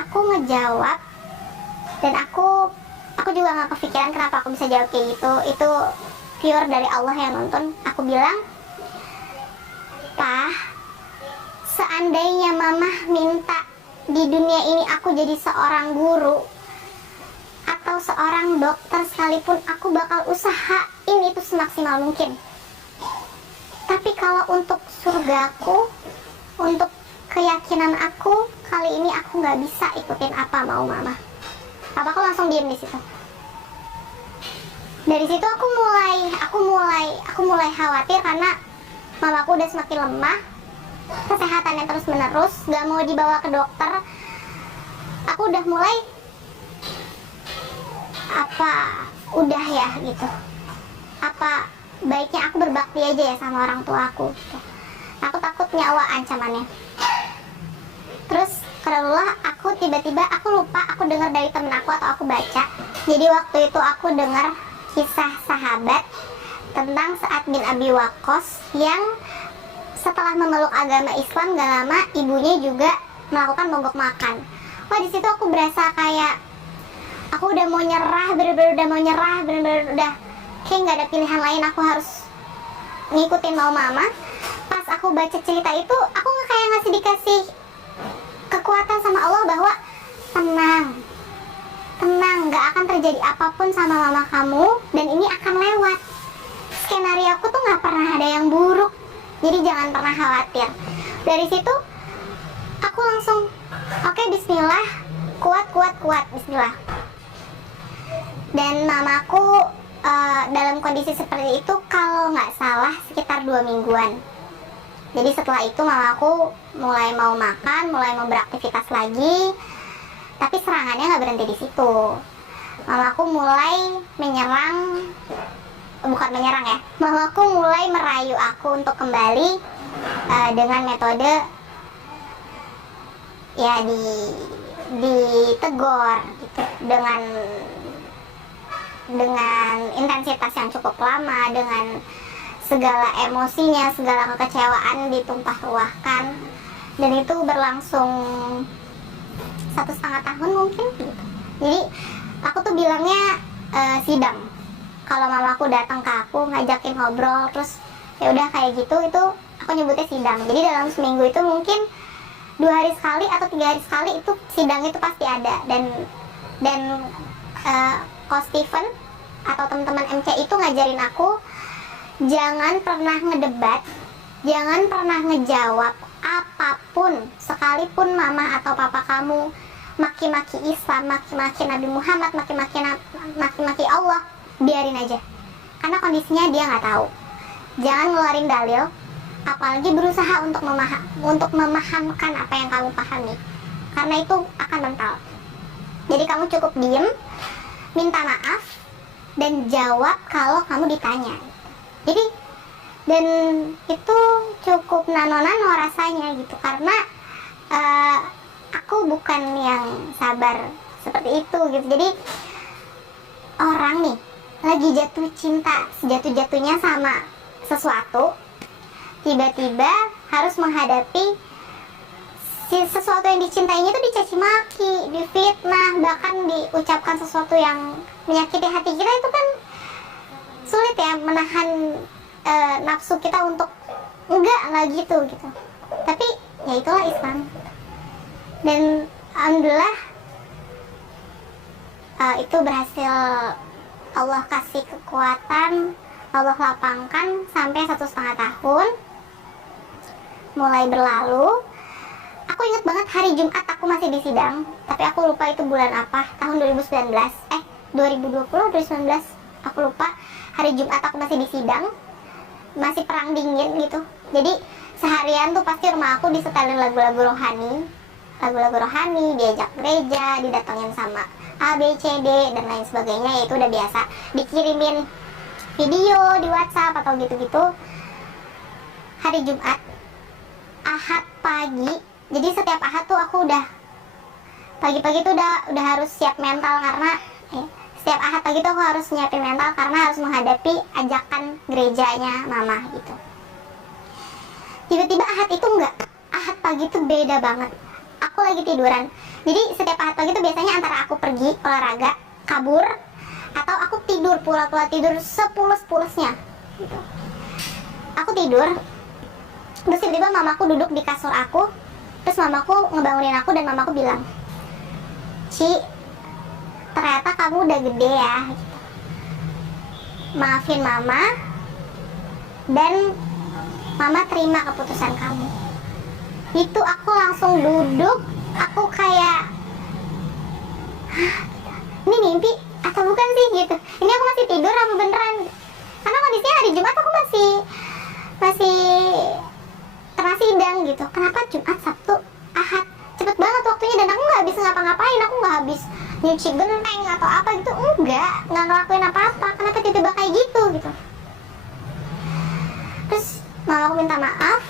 aku ngejawab, dan aku juga nggak kepikiran kenapa aku bisa jawab kayak gitu. Itu pure dari Allah yang nonton. Aku bilang, "Pah, seandainya mama minta di dunia ini aku jadi seorang guru atau seorang dokter sekalipun, aku bakal usahain itu semaksimal mungkin. Tapi kalau untuk surgaku, untuk keyakinan aku, kali ini aku nggak bisa ikutin apa mau mama." Papaku langsung diem di situ. Dari situ aku mulai khawatir karena mamaku udah semakin lemah, kesehatannya terus menerus, nggak mau dibawa ke dokter. Aku udah mulai udah ya gitu. Apa baiknya aku berbakti aja ya sama orang tua aku gitu. Aku takut nyawa ancamannya. Terus karena aku tiba-tiba aku lupa, aku dengar dari temen aku atau aku baca. Jadi waktu itu aku dengar kisah sahabat tentang Sa'ad bin Abi Waqqas yang setelah memeluk agama Islam gak lama ibunya juga melakukan mogok makan. Wah, di situ aku berasa kayak aku udah mau nyerah, bener-bener udah kayak nggak ada pilihan lain, aku harus ngikutin mau mama. Pas aku baca cerita itu, aku kayak dikasih kekuatan sama Allah bahwa tenang, nggak akan terjadi apapun sama mama kamu, dan ini akan lewat. Skenario aku tuh nggak pernah ada yang buruk, jadi jangan pernah khawatir. Dari situ aku langsung oke, bismillah, kuat, bismillah. Dan mamaku dalam kondisi seperti itu kalau nggak salah sekitar 2 mingguan. Jadi setelah itu mamaku mulai mau makan, mulai mau beraktivitas lagi, tapi serangannya nggak berhenti di situ. Mamaku mulai mamaku mulai merayu aku untuk kembali dengan metode ya ditegor gitu, dengan intensitas yang cukup lama, dengan segala emosinya, segala kekecewaan ditumpah ruahkan, dan itu berlangsung 1,5 tahun mungkin gitu. Jadi aku tuh bilangnya sidang. Kalau mamaku datang ke aku ngajakin ngobrol, terus ya udah kayak gitu, itu aku nyebutnya sidang. Jadi dalam seminggu itu mungkin 2 hari sekali atau 3 hari sekali itu sidang itu pasti ada. Dan Coach Steven atau teman-teman MC itu ngajarin aku jangan pernah ngedebat, jangan pernah ngejawab apapun, sekalipun mama atau papa kamu maki-maki Islam, maki-maki Nabi Muhammad, maki-maki Allah, biarin aja, karena kondisinya dia nggak tahu. Jangan ngeluarin dalil, apalagi berusaha untuk memahamkan apa yang kamu pahami, karena itu akan mental. Jadi kamu cukup diem, minta maaf, dan jawab kalau kamu ditanya. Jadi, dan itu cukup nano-nano rasanya gitu, karena aku bukan yang sabar seperti itu gitu. Jadi orang nih lagi jatuh cinta sejatuh-jatuhnya sama sesuatu, tiba-tiba harus menghadapi sesuatu yang dicintainya itu dicaci maki, difitnah, bahkan diucapkan sesuatu yang menyakiti hati kita, itu kan sulit ya menahan nafsu kita untuk enggak gitu. Tapi ya itulah Islam. Dan alhamdulillah itu berhasil Allah kasih kekuatan, Allah lapangkan sampai 1,5 tahun mulai berlalu. Aku ingat banget hari Jumat aku masih di sidang, tapi aku lupa itu bulan apa, tahun 2019, 2020, 2019, aku lupa. Hari Jumat aku masih di sidang, masih perang dingin gitu. Jadi seharian tuh pasti rumah aku disetelin lagu-lagu rohani, diajak gereja, didatengin sama A, B, C, D, dan lain sebagainya. Ya itu udah biasa, dikirimin video di WhatsApp atau gitu-gitu. Hari Jumat, Ahad pagi, jadi setiap Ahad tuh aku udah pagi-pagi tuh udah harus siap mental, karena setiap Ahad pagi tuh aku harus nyiapin mental karena harus menghadapi ajakan gerejanya mama gitu. Tiba-tiba Ahad itu enggak, Ahad pagi tuh beda banget. Aku lagi tiduran. Jadi setiap Ahad pagi tuh biasanya antara aku pergi olahraga, kabur, atau aku tidur, pura-pura tidur sepulus-pulusnya gitu. Aku tidur, terus tiba-tiba mamaku duduk di kasur aku. Terus mamaku ngebangunin aku dan mamaku bilang, "Ci, ternyata kamu udah gede ya, gitu. Maafin mama, dan mama terima keputusan kamu." Itu aku langsung duduk, aku kayak, ini mimpi atau bukan sih gitu. Ini aku masih tidur apa beneran? Karena kondisinya hari Jumat aku masih kena sidang gitu. Kenapa Jumat, Sabtu, Ahad cepet banget waktunya, dan aku nggak habis ngapa-ngapain, aku nggak habis nyuci genteng atau apa gitu, nggak ngelakuin apa-apa. Kenapa tiba-tiba kayak gitu. Terus mamaku minta maaf,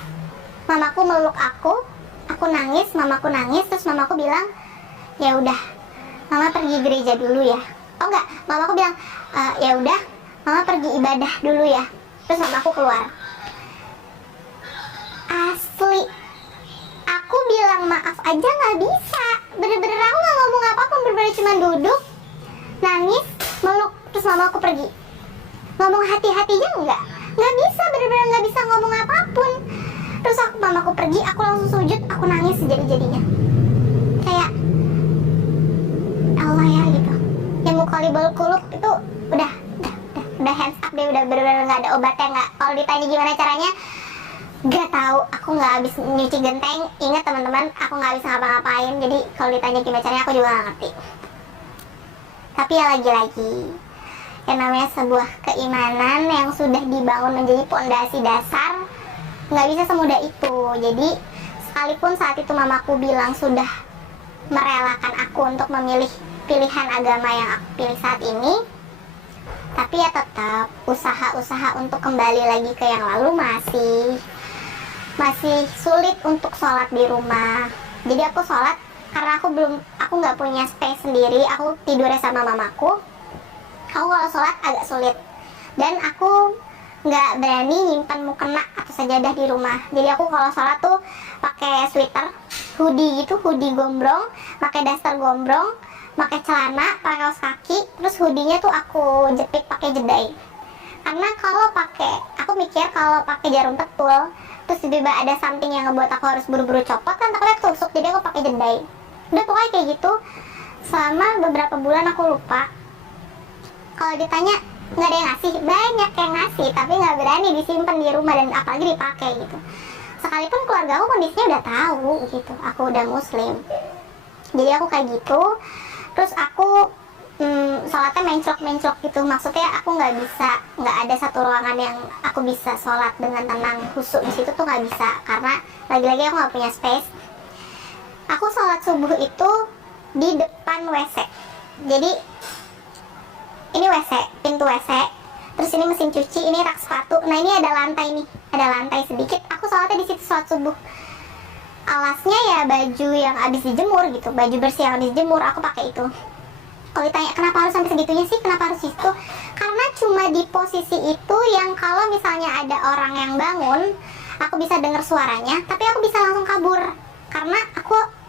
mamaku meluk aku nangis, mamaku nangis. Terus mamaku bilang, "Ya udah, mama pergi gereja dulu ya." Oh enggak, mamaku bilang, "Ya udah, mama pergi ibadah dulu ya." Terus mamaku keluar. Asli, aku bilang maaf aja nggak bisa. Bener-bener aku nggak ngomong apa-apa, bener-bener cuma duduk, nangis, meluk, terus mamaku pergi. Ngomong hati-hatinya nggak bisa, bener-bener nggak bisa ngomong apapun. Terus mamaku pergi, aku langsung sujud, aku nangis sejadi-jadinya. Kayak Allah ya gitu. Yang mukalibul qulub itu udah hands up deh, udah bener-bener nggak ada obatnya. Nggak, kalau ditanya gimana caranya, gak tahu. Aku nggak habis nyuci genteng. Ingat teman-teman, aku nggak bisa ngapa-ngapain. Jadi kalau ditanya gimana caranya, aku juga nggak ngerti. Tapi ya lagi-lagi, yang namanya sebuah keimanan yang sudah dibangun menjadi pondasi dasar, nggak bisa semudah itu. Jadi sekalipun saat itu mamaku bilang sudah merelakan aku untuk memilih pilihan agama yang aku pilih saat ini, tapi ya tetap usaha-usaha untuk kembali lagi ke yang lalu masih sulit untuk sholat di rumah. Jadi aku sholat karena aku nggak punya space sendiri, aku tidurnya sama mamaku. Aku kalau sholat agak sulit, dan aku nggak berani nyimpan mukena atau sajadah di rumah. Jadi aku kalau sholat tuh pakai sweater, hoodie gitu, hoodie gombrong, pakai daster gombrong, pakai celana, pakai kaos kaki, terus hoodie-nya tuh aku jepit pakai jedai. Karena aku mikir kalau pakai jarum tetul, terus tiba-tiba ada something yang ngebuat aku harus buru-buru copot, kan takutnya ketusuk. Jadi aku pakai jedai. Udah pokoknya kayak gitu selama beberapa bulan. Aku lupa. Kalau ditanya nggak ada yang ngasih, banyak yang ngasih, tapi nggak berani disimpan di rumah dan apalagi dipakai gitu. Sekalipun keluarga aku kondisinya udah tahu gitu, aku udah muslim. Jadi aku kayak gitu. Terus aku sholatnya menclok gitu. Maksudnya aku nggak ada satu ruangan yang aku bisa sholat dengan tenang, khusyuk di situ tuh nggak bisa, karena lagi-lagi aku nggak punya space. Aku sholat subuh itu di depan WC. Jadi ini WC, pintu WC, terus ini mesin cuci, ini rak sepatu. Nah ini ada lantai sedikit. Aku sholatnya di situ sholat subuh. Alasnya ya baju yang habis dijemur gitu, baju bersih yang habis dijemur, aku pakai itu. Kalau ditanya kenapa harus sampai segitunya sih, kenapa harus itu? Karena cuma di posisi itu yang kalau misalnya ada orang yang bangun, aku bisa dengar suaranya, tapi aku bisa langsung kabur. karena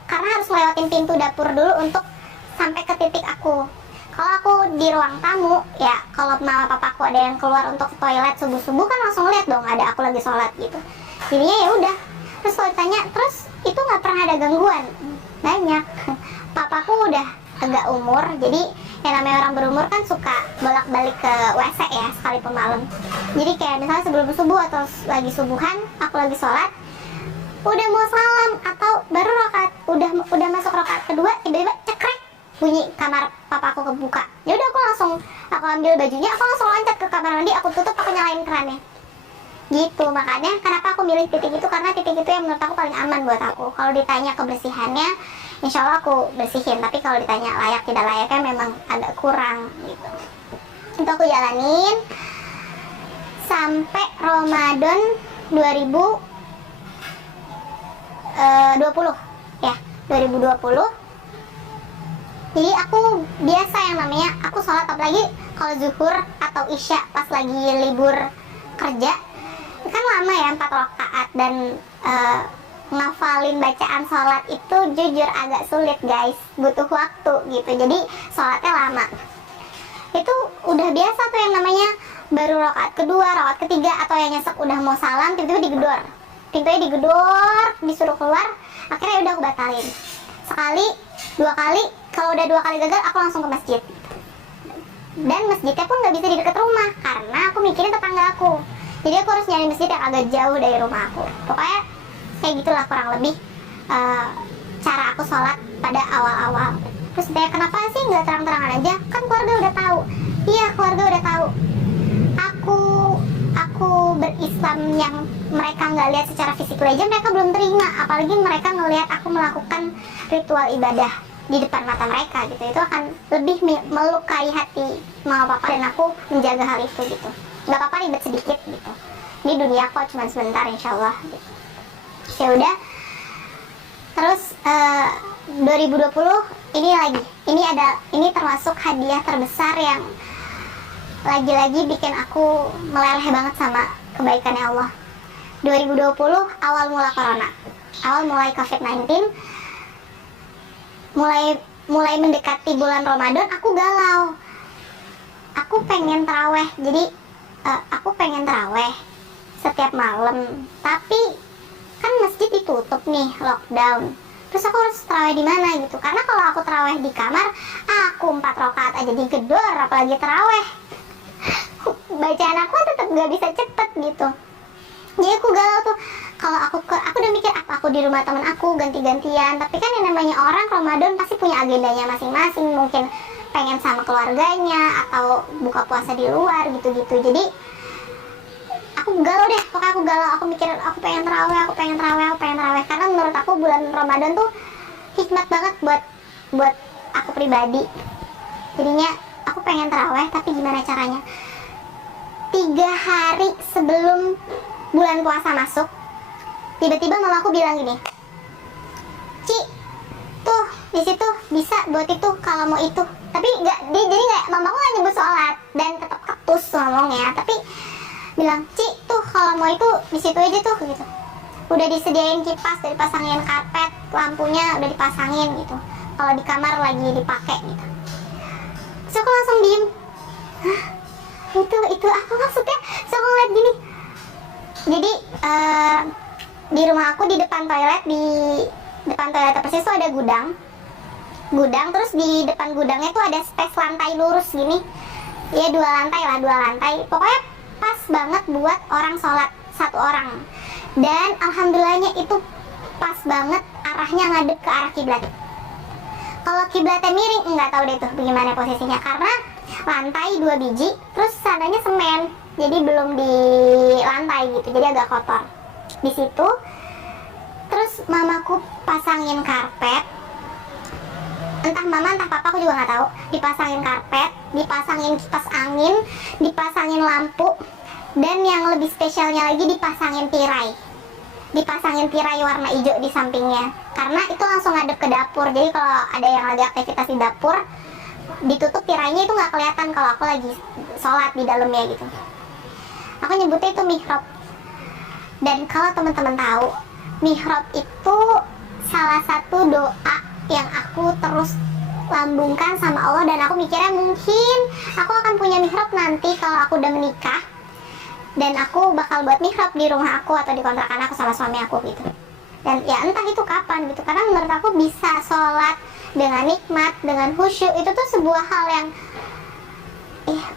harus lewatin pintu dapur dulu untuk sampai ke titik aku. Kalau aku di ruang tamu, ya kalau mama papaku ada yang keluar untuk ke toilet subuh-subuh kan langsung lihat dong ada aku lagi sholat gitu. Jadinya ya udah. Terus kalau ditanya, terus itu nggak pernah ada gangguan? Banyak. Papaku udah agak umur, jadi yang namanya orang berumur kan suka bolak-balik ke WC ya sekalipun malam. Jadi kayak misalnya sebelum subuh atau lagi subuhan, aku lagi sholat, udah mau salam atau baru rakaat udah masuk rakaat kedua, tiba-tiba cekrek bunyi kamar papaku kebuka. Ya udah aku ambil bajunya, aku langsung loncat ke kamar mandi, aku tutup, aku nyalain kerannya. Gitu, makanya kenapa aku milih titik itu, karena titik itu yang menurut aku paling aman buat aku. Kalau ditanya kebersihannya, insya Allah aku bersihin, tapi kalau ditanya layak tidak layaknya memang agak kurang gitu. Itu aku jalanin sampai Ramadan 2020 ya, 2020. Jadi aku biasa yang namanya aku sholat, apalagi kalau zuhur atau isya pas lagi libur kerja kan lama ya, 4 rakaat, dan ngafalin bacaan sholat itu jujur agak sulit guys, butuh waktu gitu, jadi sholatnya lama. Itu udah biasa tuh yang namanya baru rakaat kedua, rakaat ketiga, atau yang nyesek udah mau salam, tiba-tiba digedor, pintunya digedor, disuruh keluar. Akhirnya udah aku batalin sekali, 2 kali. Kalau udah 2 kali gagal, aku langsung ke masjid, dan masjidnya pun nggak bisa di dekat rumah karena aku mikirin tetangga aku. Jadi aku harus nyari masjid yang agak jauh dari rumah aku. Pokoknya kayak gitulah kurang lebih cara aku sholat pada awal-awal. Terus dia kenapa sih nggak terang-terangan aja? Kan keluarga udah tahu. Iya, keluarga udah tahu. Aku berislam yang mereka nggak lihat secara fisik aja mereka belum terima. Apalagi mereka ngelihat aku melakukan ritual ibadah di depan mata mereka gitu. Itu akan lebih melukai hati mama papa, dan aku menjaga hal itu gitu. Nggak apa-apa ribet sedikit gitu, ini dunia kok cuma sebentar insyaallah gitu. Ya udah, terus 2020 ini termasuk hadiah terbesar yang lagi-lagi bikin aku meleleh banget sama kebaikannya Allah. 2020 awal mula corona, awal mulai COVID-19, mulai mendekati bulan Ramadan, aku galau. Aku pengen taraweh, jadi aku pengen taraweh setiap malam, tapi kan masjid ditutup nih, lockdown. Terus aku harus taraweh di mana gitu? Karena kalau aku taraweh di kamar, aku 4 rakaat aja digedor, apalagi taraweh. Bacaan aku tetap gak bisa cepet gitu. Jadi aku galau tuh. Kalau aku udah mikir apa aku di rumah teman aku ganti-gantian, tapi kan yang namanya orang Ramadan pasti punya agendanya masing-masing, mungkin pengen sama keluarganya atau buka puasa di luar gitu-gitu. Jadi aku galau deh, pokoknya aku galau. Aku mikir aku pengen taraweh, karena menurut aku bulan Ramadan tuh hikmat banget buat aku pribadi. Jadinya aku pengen taraweh, tapi gimana caranya? 3 hari sebelum bulan puasa masuk, tiba-tiba mama aku bilang gini, Ci, tuh di situ bisa buat itu kalau mau itu. Tapi jadi mamaku nggak nyebut sholat dan tetap ketus ngomongnya, tapi bilang, Ci, tuh kalau mau itu di situ aja tuh gitu. Udah disediain kipas, udah dipasangin karpet, lampunya udah dipasangin gitu. Kalau di kamar lagi dipakai gitu. Terus aku langsung diem. Hah? Itu apa maksudnya? Terus aku ngeliat gini. Jadi di rumah aku di depan toilet persis tuh ada gudang, terus di depan gudangnya tuh ada space lantai lurus gini ya, 2 lantai, pokoknya pas banget buat orang sholat 1 orang, dan alhamdulillahnya itu pas banget arahnya ngadep ke arah kiblat. Kalau kiblatnya miring nggak tahu deh tuh bagaimana posisinya, karena lantai 2 biji, terus sananya semen, jadi belum di lantai gitu, jadi agak kotor di situ. Terus mamaku pasangin karpet, entah mama entah papa aku juga nggak tahu, dipasangin karpet, dipasangin kipas angin, dipasangin lampu, dan yang lebih spesialnya lagi dipasangin tirai warna hijau di sampingnya, karena itu langsung ngadep ke dapur. Jadi kalau ada yang lagi aktivitas di dapur, ditutup tirainya itu nggak kelihatan kalau aku lagi sholat di dalamnya gitu. Aku nyebutnya itu mihrab. Dan kalau teman-teman tahu, mihrab itu salah satu doa yang aku terus lambungkan sama Allah, dan aku mikirnya mungkin aku akan punya mihrab nanti kalau aku udah menikah, dan aku bakal buat mihrab di rumah aku atau di kontrakan aku sama suami aku gitu. Dan ya entah itu kapan gitu, karena menurut aku bisa sholat dengan nikmat, dengan khusyuk, itu tuh sebuah hal yang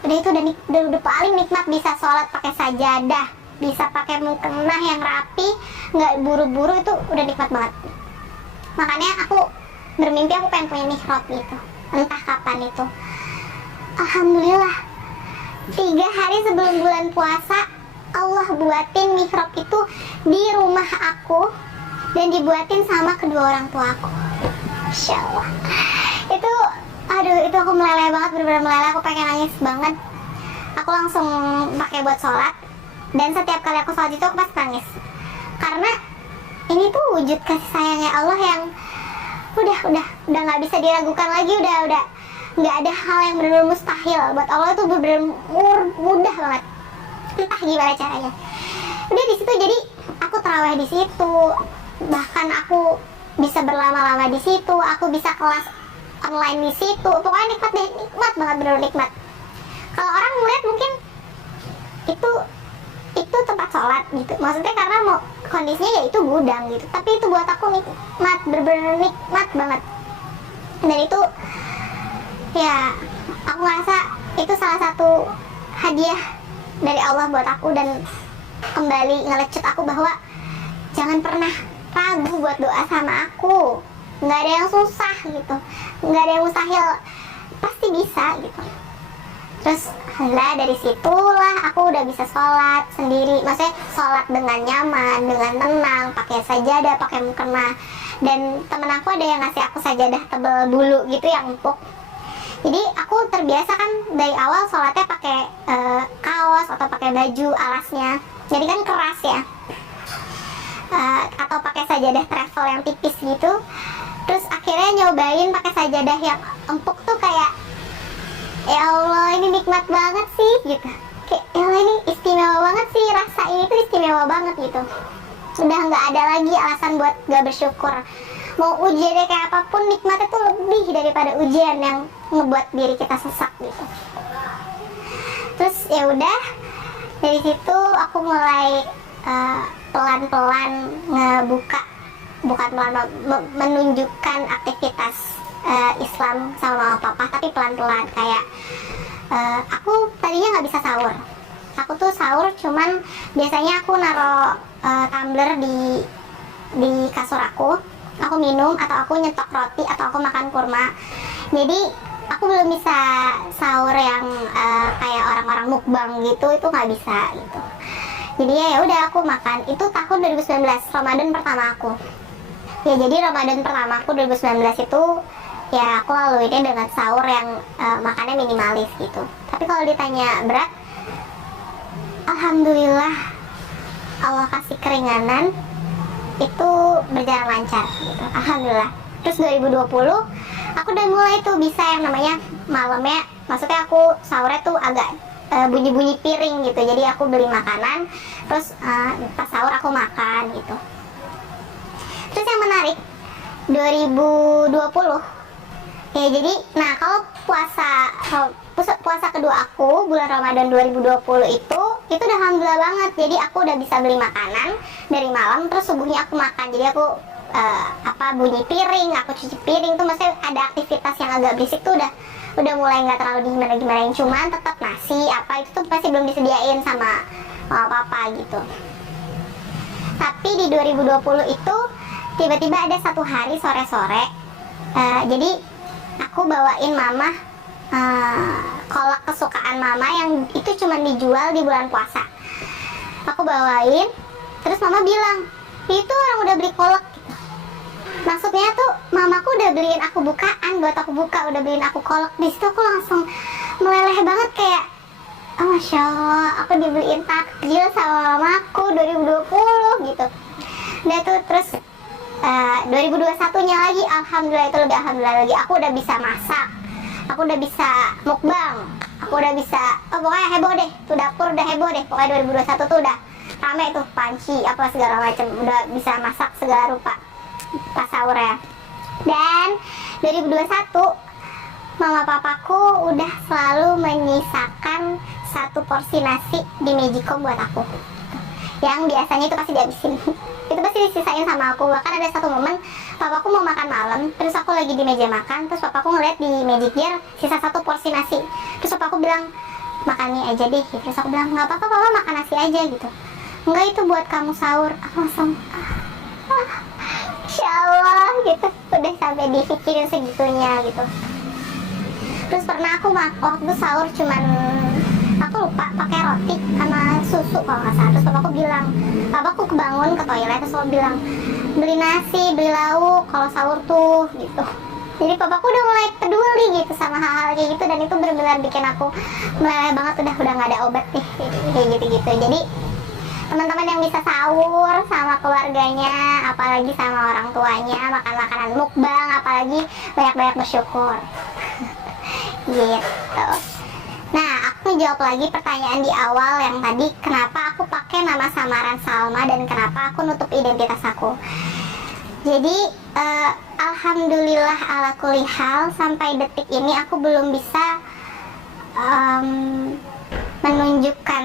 udah itu udah paling nikmat. Bisa sholat pakai sajadah, bisa pakai mukena yang rapi, nggak buru-buru, itu udah nikmat banget. Makanya aku bermimpi aku pengen punya mihrab gitu, entah kapan itu. Alhamdulillah 3 hari sebelum bulan puasa Allah buatin mihrab itu di rumah aku, dan dibuatin sama kedua orang tua aku. Masya Allah, itu itu aku meleleh banget, bener-bener meleleh. Aku pengen nangis banget. Aku langsung pakai buat sholat, dan setiap kali aku sholat itu aku pasti nangis, karena ini tuh wujud kasih sayangnya Allah yang udah nggak bisa diragukan lagi. Udah nggak ada hal yang benar-benar mustahil buat Allah. Itu benar-benar mudah banget, entah gimana caranya. Udah di situ, jadi aku tarawih di situ, bahkan aku bisa berlama-lama di situ, aku bisa kelas online di situ. Pokoknya nikmat deh, nikmat banget, benar nikmat. Kalau orang melihat mungkin itu tempat sholat gitu, maksudnya karena mau kondisinya ya itu gudang gitu, tapi itu buat aku nikmat, bener-bener nikmat banget. Dan itu ya aku ngerasa itu salah satu hadiah dari Allah buat aku, dan kembali ngelecut aku bahwa jangan pernah ragu buat doa sama aku. Nggak ada yang susah gitu, nggak ada yang mustahil, pasti bisa gitu. Terus alhamdulillah dari situlah aku udah bisa sholat sendiri, maksudnya sholat dengan nyaman, dengan tenang, pakai sajadah, pakai mukena. Dan temen aku ada yang ngasih aku sajadah tebel bulu gitu yang empuk. Jadi aku terbiasa kan dari awal sholatnya pakai kaos atau pakai baju alasnya, jadi kan keras ya, atau pakai sajadah travel yang tipis gitu. Terus akhirnya nyobain pakai sajadah yang empuk tuh kayak, ya Allah ini nikmat banget sih gitu. Kayak ya Allah ini istimewa banget sih, rasa ini tuh istimewa banget gitu. Udah nggak ada lagi alasan buat gak bersyukur. Mau ujiannya kayak apapun, nikmatnya tuh lebih daripada ujian yang ngebuat diri kita sesak gitu. Terus ya udah dari situ aku mulai pelan-pelan ngebuka, bukan menunjukkan aktivitas Islam sama papa, tapi pelan-pelan. Kayak aku tadinya nggak bisa sahur. Aku tuh sahur cuman biasanya aku naro tumbler di kasur aku minum, atau aku nyetok roti, atau aku makan kurma. Jadi aku belum bisa sahur yang kayak orang-orang mukbang gitu, itu nggak bisa gitu. Jadi ya udah aku makan. Itu tahun 2019, Ramadan pertama aku. Ya jadi Ramadan pertama aku 2019 itu ya aku laluinnya dengan sahur yang makannya minimalis gitu. Tapi kalau ditanya berat, alhamdulillah Allah kasih keringanan, itu berjalan lancar gitu, alhamdulillah. Terus 2020 aku udah mulai tuh bisa yang namanya malamnya, maksudnya aku sahurnya tuh agak bunyi-bunyi piring gitu. Jadi aku beli makanan, terus pas sahur aku makan gitu. Terus yang menarik 2020 ya, jadi nah kalau puasa kedua aku bulan Ramadan 2020 itu udah alhamdulillah banget. Jadi aku udah bisa beli makanan dari malam, terus subuhnya aku makan. Jadi aku bunyi piring, aku cuci piring tuh, maksudnya ada aktivitas yang agak berisik tuh udah mulai nggak terlalu gimana-gimanain. Cuman tetap nasi apa itu tuh pasti belum disediain sama papa gitu. Tapi di 2020 itu tiba-tiba ada satu hari sore-sore, jadi aku bawain mama kolak kesukaan mama yang itu cuma dijual di bulan puasa. Aku bawain, terus mama bilang, itu orang udah beli kolak gitu. Maksudnya tuh mamaku udah beliin aku bukaan buat aku buka, udah beliin aku kolak. Di situ aku langsung meleleh banget, kayak oh, Masya Allah, aku dibeliin takjil sama mamaku 2020 gitu. Udah tuh terus 2021-nya lagi, alhamdulillah itu lebih alhamdulillah lagi. Aku udah bisa masak, aku udah bisa mukbang, aku udah bisa, pokoknya heboh deh, tuh dapur udah heboh deh. Pokoknya 2021 tuh udah rame tuh, panci apa segala macem, udah bisa masak segala rupa. pas sahur ya. Dan 2021 mama papaku udah selalu menyisakan satu porsi nasi di Magicom buat aku, yang biasanya itu pasti dihabisin. Itu pasti disisain sama aku. Bahkan ada satu momen papaku mau makan malam, terus aku lagi di meja makan, terus papaku ngeliat di Magic Jar sisa satu porsi nasi, terus papaku bilang makan mie aja deh. Terus aku bilang nggak apa-apa papa, makan nasi aja gitu. Enggak, itu buat kamu sahur. Aku langsung Insya Allah gitu, udah sampai dipikirin segitunya gitu. Terus pernah aku waktu sahur cuman aku lupa pakai roti sama susu kalau nggak salah. Terus papaku kebangun ke toilet, terus papaku bilang beli nasi, beli lauk kalau sahur tuh gitu. Jadi papaku udah mulai peduli gitu sama hal-hal kayak gitu, dan itu benar-benar bikin aku meleleh banget. Udah nggak ada obat nih kayak gitu-gitu. Jadi teman-teman yang bisa sahur sama keluarganya, apalagi sama orang tuanya, makan makanan mukbang, apalagi banyak-banyak bersyukur. Gitu. Nah, aku jawab lagi pertanyaan di awal yang tadi, kenapa aku pakai nama samaran Salma dan kenapa aku nutup identitas aku. Jadi alhamdulillah ala kulli hal, sampai detik ini aku belum bisa menunjukkan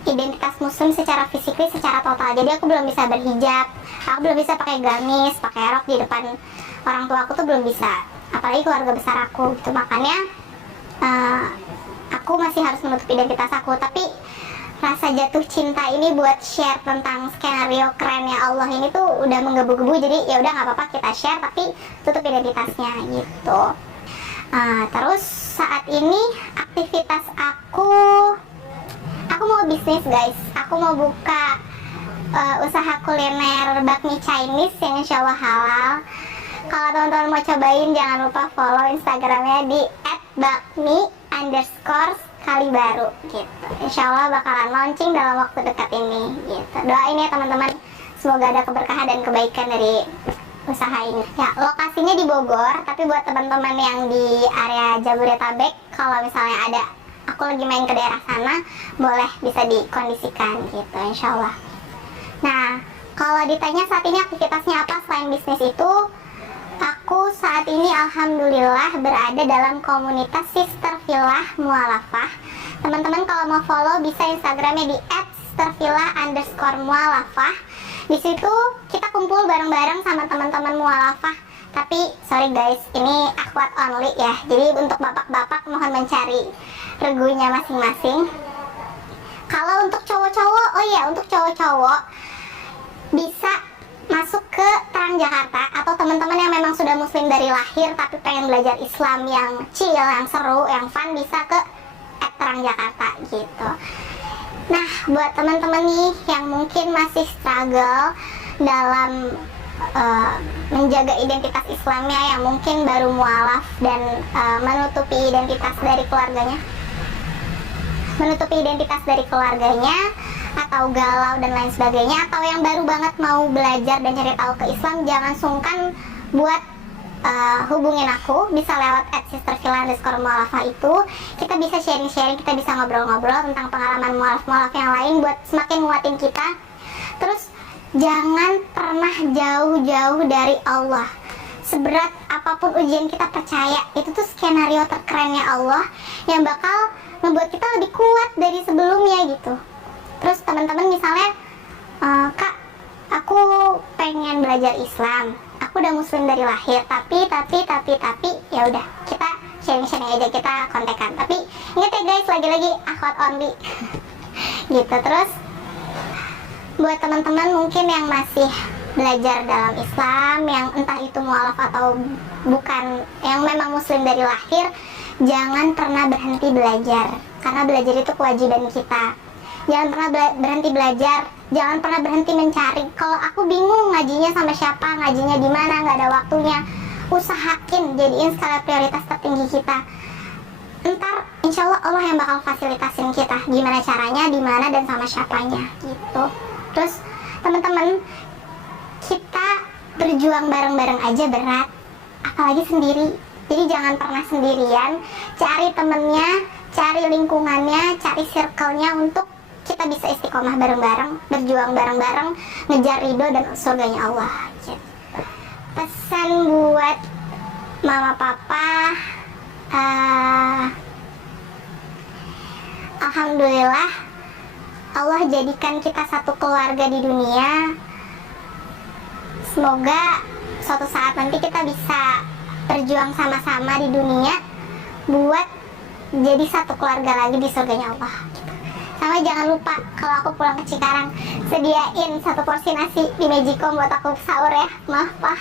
identitas muslim secara fisikly, secara total. Jadi aku belum bisa berhijab, aku belum bisa pakai gamis, pakai rok di depan orang tua aku tuh belum bisa, apalagi keluarga besar aku gitu. Makanya aku masih harus menutup identitas aku. Tapi rasa jatuh cinta ini buat share tentang skenario kerennya Allah ini tuh udah menggebu-gebu. Jadi ya udah nggak apa-apa kita share, tapi tutup identitasnya gitu. Terus saat ini aktivitas aku mau bisnis guys. Aku mau buka usaha kuliner bakmi Chinese yang insya Allah halal. Kalau teman-teman mau cobain, jangan lupa follow Instagramnya di @bakmi_kalibaru gitu. Insya Allah bakalan launching dalam waktu dekat ini gitu. Doain ya teman-teman, semoga ada keberkahan dan kebaikan dari usaha ini. Ya, lokasinya di Bogor, tapi buat teman-teman yang di area Jabodetabek, kalau misalnya ada aku lagi main ke daerah sana, boleh bisa dikondisikan gitu insya Allah. Nah, kalau ditanya saat ini aktivitasnya apa selain bisnis itu, aku saat ini alhamdulillah berada dalam komunitas Sister Villa Mualafah. Teman-teman kalau mau follow bisa Instagramnya di @sistervilla_mualafah. Di situ kita kumpul bareng-bareng sama teman-teman mualafah. Tapi sorry guys, ini akhwat only ya. Jadi untuk bapak-bapak mohon mencari regunya masing-masing. Kalau untuk cowok-cowok, oh iya, untuk cowok-cowok bisa masuk ke Terang Jakarta, atau teman-teman yang memang sudah muslim dari lahir tapi pengen belajar Islam yang chill, yang seru, yang fun, bisa ke @Terang Jakarta gitu. Nah, buat teman-teman nih yang mungkin masih struggle dalam menjaga identitas Islamnya, yang mungkin baru mualaf dan menutupi identitas dari keluarganya, atau galau dan lain sebagainya, atau yang baru banget mau belajar dan cari tahu ke Islam, jangan sungkan buat hubungin aku. Bisa lewat @sistervilla_mualafah itu. Kita bisa sharing-sharing, kita bisa ngobrol-ngobrol tentang pengalaman mualaf-mualaf yang lain buat semakin nguatin kita. Terus jangan pernah jauh-jauh dari Allah. Seberat apapun ujian, kita percaya itu tuh skenario terkerennya Allah yang bakal membuat kita lebih kuat dari sebelumnya gitu. Terus teman-teman misalnya, Kak, aku pengen belajar Islam, aku udah muslim dari lahir, tapi ya udah, kita sharing-sharing aja, kita kontekan. Tapi ingat ya guys, lagi-lagi akhwat only gitu. Terus buat teman-teman mungkin yang masih belajar dalam Islam, yang entah itu mualaf atau bukan, yang memang muslim dari lahir, jangan pernah berhenti belajar, karena belajar itu kewajiban kita. Jangan pernah berhenti belajar, jangan pernah berhenti mencari. Kalau aku bingung ngajinya sama siapa, ngajinya di mana, nggak ada waktunya, usahain jadiin skala prioritas tertinggi kita. Ntar insya Allah yang bakal fasilitasin kita gimana caranya, di mana, dan sama siapanya gitu. Terus teman-teman, kita berjuang bareng-bareng aja berat, apalagi sendiri. Jadi jangan pernah sendirian, cari temennya, cari lingkungannya, cari circle-nya untuk kita bisa istiqomah bareng-bareng, berjuang bareng-bareng, ngejar ridho dan surganya Allah gitu. Pesan buat mama papa, alhamdulillah Allah jadikan kita satu keluarga di dunia. Semoga suatu saat nanti kita bisa berjuang sama-sama di dunia buat jadi satu keluarga lagi di surganya Allah. Sama jangan lupa kalau aku pulang ke Cikarang, sediain satu porsi nasi di Magicom buat aku sahur ya. Maaf Pak.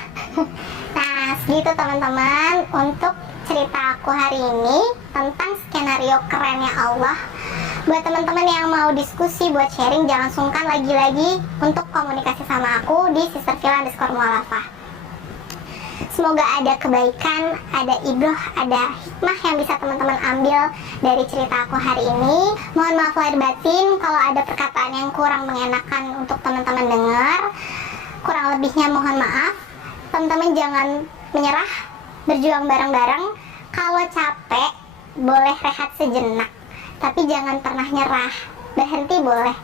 Nah segitu teman-teman untuk cerita aku hari ini tentang skenario kerennya Allah. Buat teman-teman yang mau diskusi, buat sharing, jangan sungkan lagi-lagi untuk komunikasi sama aku di sistervilla_mualafah. Semoga ada kebaikan, ada ibroh, ada hikmah yang bisa teman-teman ambil dari cerita aku hari ini. Mohon maaf lahir batin kalau ada perkataan yang kurang mengenakan untuk teman-teman dengar. Kurang lebihnya mohon maaf. Teman-teman jangan menyerah, berjuang bareng-bareng. Kalau capek, boleh rehat sejenak. Tapi jangan pernah nyerah, berhenti boleh.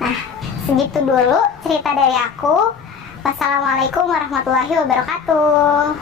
Nah, segitu dulu cerita dari aku. Wassalamualaikum warahmatullahi wabarakatuh.